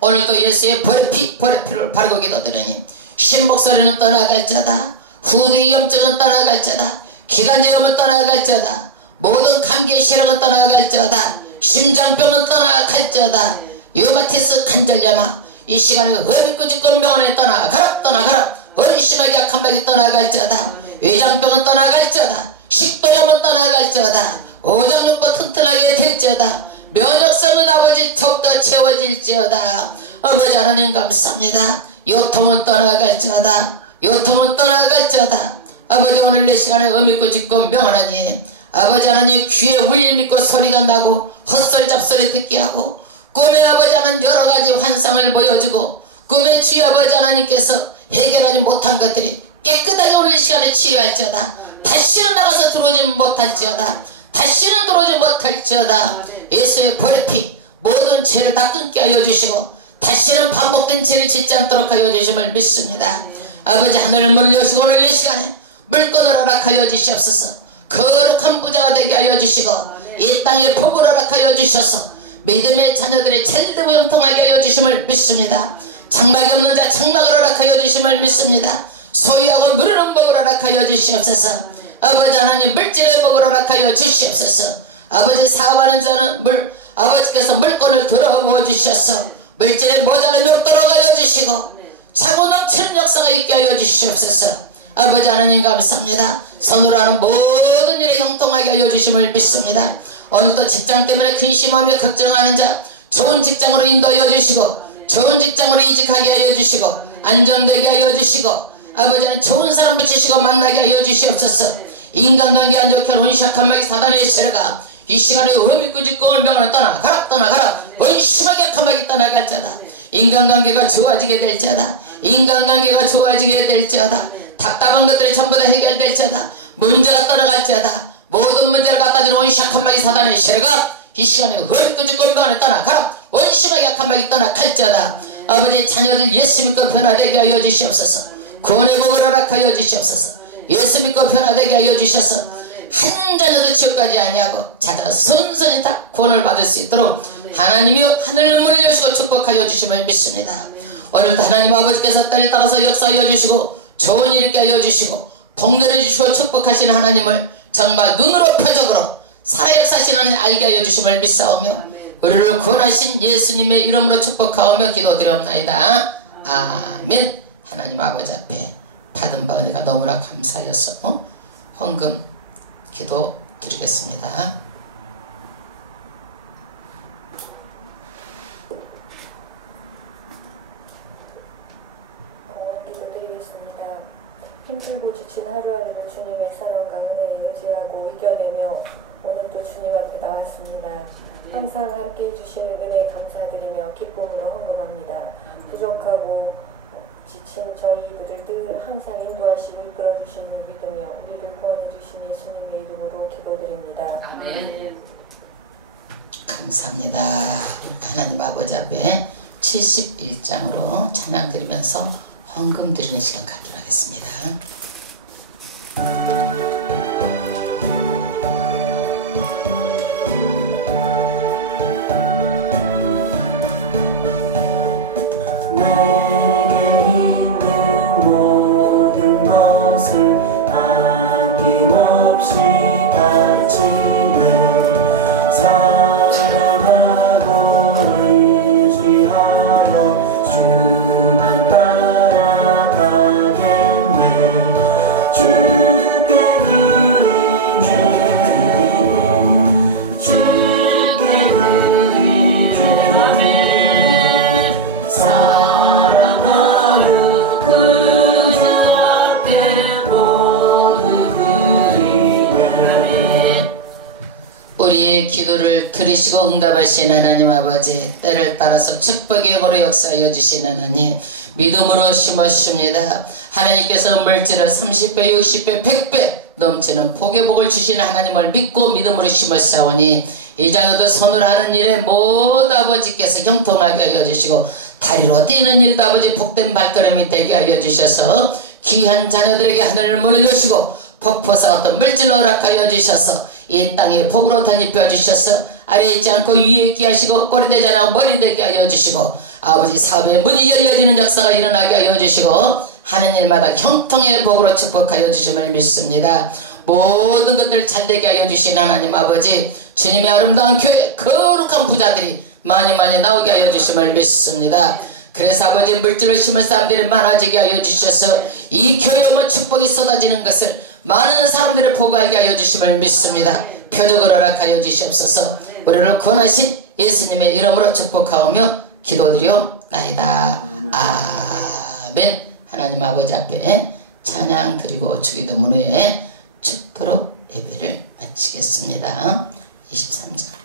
오늘도 예수의 보혈의 피를 바르고 기도드리니 신목소리는 떠나갈자다. 후대의 염증은 떠나갈자다. 기관지염은 떠나갈자다. 모든 감기의 시력은 떠나갈자다. 심장병은 떠나갈자다. 유마티스 관절염아 이 시간에 허리끈짓고 병원에 떠나가라. 의심하게 악함하게 떠나갈자다. 위장병은 떠나갈자다. 식도염은 떠나갈자다. 오장육부 튼튼하게 될지어다. 면역성은 아버지 더욱더 채워질지어다. 아버지 하나님 감사합니다. 요통은 떠나갈지어다. 요통은 떠나갈지어다. 아버지 오늘 내 시간에 의미있고 짓고 명하나니 아버지 하나님 귀에 울림 있고 소리가 나고 헛소리 잡소리 듣게 하고 꿈에 아버지 하나님 여러가지 환상을 보여주고 꿈에 주의 아버지 하나님께서 해결하지 못한 것들이 깨끗하게 오늘 시간에 치유할지어다. 다시는 나가서 들어오지 못할지어다. 다시는 들어오지 못할지어다. 예수의 보혈의 피 모든 죄를 다 끊게 하여 주시고 다시는 반복된 죄를 짓지 않도록 하여 주심을 믿습니다. 아버지 하늘을 문을 여시고 오늘 이 시간에 물건을 허락하여 주시옵소서. 거룩한 부자가 되게 하여 주시고 이 땅에 복을 허락하여 주셔서 믿음의 자녀들의 젤드부 형통하게 하여 주심을 믿습니다. 장막이 없는 자 장막을 허락하여 주심을 믿습니다. 소유하고 누리는 복을 허락하여 주시옵소서. 아버지 하나님 물질의 복을 허락하여 주시옵소서. 아버지 사업하는 자는 아버지께서 물건을 들어부어 주셔서 물질의 보장을 높도록 하여 주시고 차고 넘치는 역사가 있게 하여 주시옵소서. 아버지 하나님 감사합니다. 손으로 하는 모든 일에 형통하게 하여 주심을 믿습니다. 오늘도 직장 때문에 근심하며 걱정하는 자 좋은 직장으로 인도하여 주시고 좋은 직장으로 이직하게 하여 주시고 안정되게 하여 주시고 아버지 하나님 좋은 사람을 주시고 만나게 하여 주시옵소서. 인간관계 안 좋게 하는 시작한 사단의 세력아 이 시간에 의미있고 짓고 병을 떠나가라. 의심하게 악함하게 떠나갈 자다. 인간관계가 좋아지게 될 자다. 인간관계가 좋아지게 될 자다. 답답한 것들이 전부 다 해결될 자다. 문제가 떠나갈 자다. 모든 문제를 갖다 주는 원시악함하게 사단의 세력아 이 시간에 의미있고 짓고 병을 떠나가라. 원심하게 악함하게 떠나갈 자다. 아버지 자녀들 예수 믿고 변화되게 하여 주시옵소서. 구원의 복을 허락하여 주시옵소서. 예수 믿고 변화되게 하여 주셔서 한 자녀도 지옥까지 아니하고 자녀가 선선히 다 구원을 받을 수 있도록 하나님이여 하늘을 문을 여시고 축복하여 주심을 믿습니다. 오늘도 하나님 아버지께서 때를 따라서 역사하여 주시고 좋은 일 있게 하여 주시고 동료를 주시고 축복하시는 하나님을 정말 눈으로 표적으로 살아역사하시는 하나님 알게 하여 주심을 믿사오며 우리를 구원하신 예수님의 이름으로 축복하오며 기도드리옵나이다. 아멘. 하나님 아버지 앞에 받은 바 은혜가 너무나 감사하여서 헌금 기도 드리겠습니다. 기도드리겠습니다. 힘들고 지친 하루하루를 주님의 사랑과 은혜에 의지하고 이겨내며 오늘도 주님 앞에 나왔습니다. 항상 함께 해주시는 은혜에 감사드리며 기쁨으로 헌금합니다. 부족하고 지친 저희들을 늘 항상 인도하시고 이끌어주시는 믿으며 우리를 구원해주신 예수님의 이름으로 기도드립니다. 아멘. 감사합니다. 하나님 아버지 앞에 71장으로 찬양 드리면서 헌금 드리는 시간 갖도록 하겠습니다. 들으시고 응답하신 하나님 아버지, 때를 따라서 축복의 힘으로 역사하여 주신 하나님, 믿음으로 심으십니다. 하나님께서 물질을 30배, 60배, 100배 넘치는 복의 복을 주신 하나님을 믿고 믿음으로 심었사오니 이 자녀도 선울하는 일에 모두 아버지께서 형통하게 하여 주시고 다리로 뛰는 일도 아버지 복된 발걸음이 되게 하여 주셔서 귀한 자녀들에게 하늘을 몰려주시고 폭포사 어떤 물질을 허락하여 주셔서 이 땅에 복으로 덧입혀 주셔서 아래 있지 않고 위에 있게 하시고 꼬리 되지 않고 머리 되게 하여 주시고 아버지 사업의 문이 열려지는 역사가 일어나게 하여 주시고 하는 일마다 형통의 복으로 축복하여 주심을 믿습니다. 모든 것들 잘되게 하여 주신 하나님 아버지, 주님의 아름다운 교회 거룩한 부자들이 많이 나오게 하여 주심을 믿습니다. 그래서 아버지 물질을 심은 사람들이 많아지게 하여 주셔서 이 교회에 오면 축복이 쏟아지는 것을 많은 사람들을 보고하게 하여 주심을 믿습니다. 표적을 허락하여 주시옵소서. 우리를 구원하신 예수님의 이름으로 축복하오며 기도드리옵나이다. 아멘. 하나님 아버지 앞에 찬양 드리고 주기도문 후에 축도로 예배를 마치겠습니다. 23절.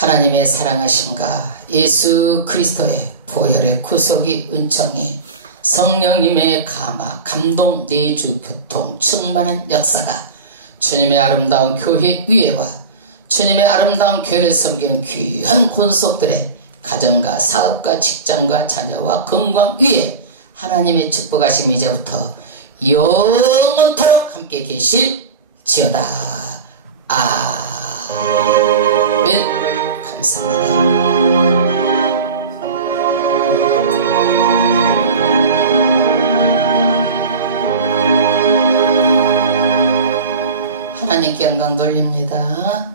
하나님의 사랑하심과 예수 그리스도의 보혈의 구속이 은총이 성령님의 감화, 감동, 내주, 교통, 충만한 역사가 주님의 아름다운 교회 위에와 주님의 아름다운 교회를 섬기는 귀한 권속들의 가정과 사업과 직장과 자녀와 건강 위에 하나님의 축복하심 이제부터 영원토록 함께 계실지어다. 아멘. 감사합니다. 하나님께 영광 돌립니다. 아멘.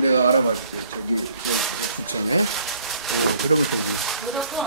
내가 알아봤지. 저기 근처네. 무릎은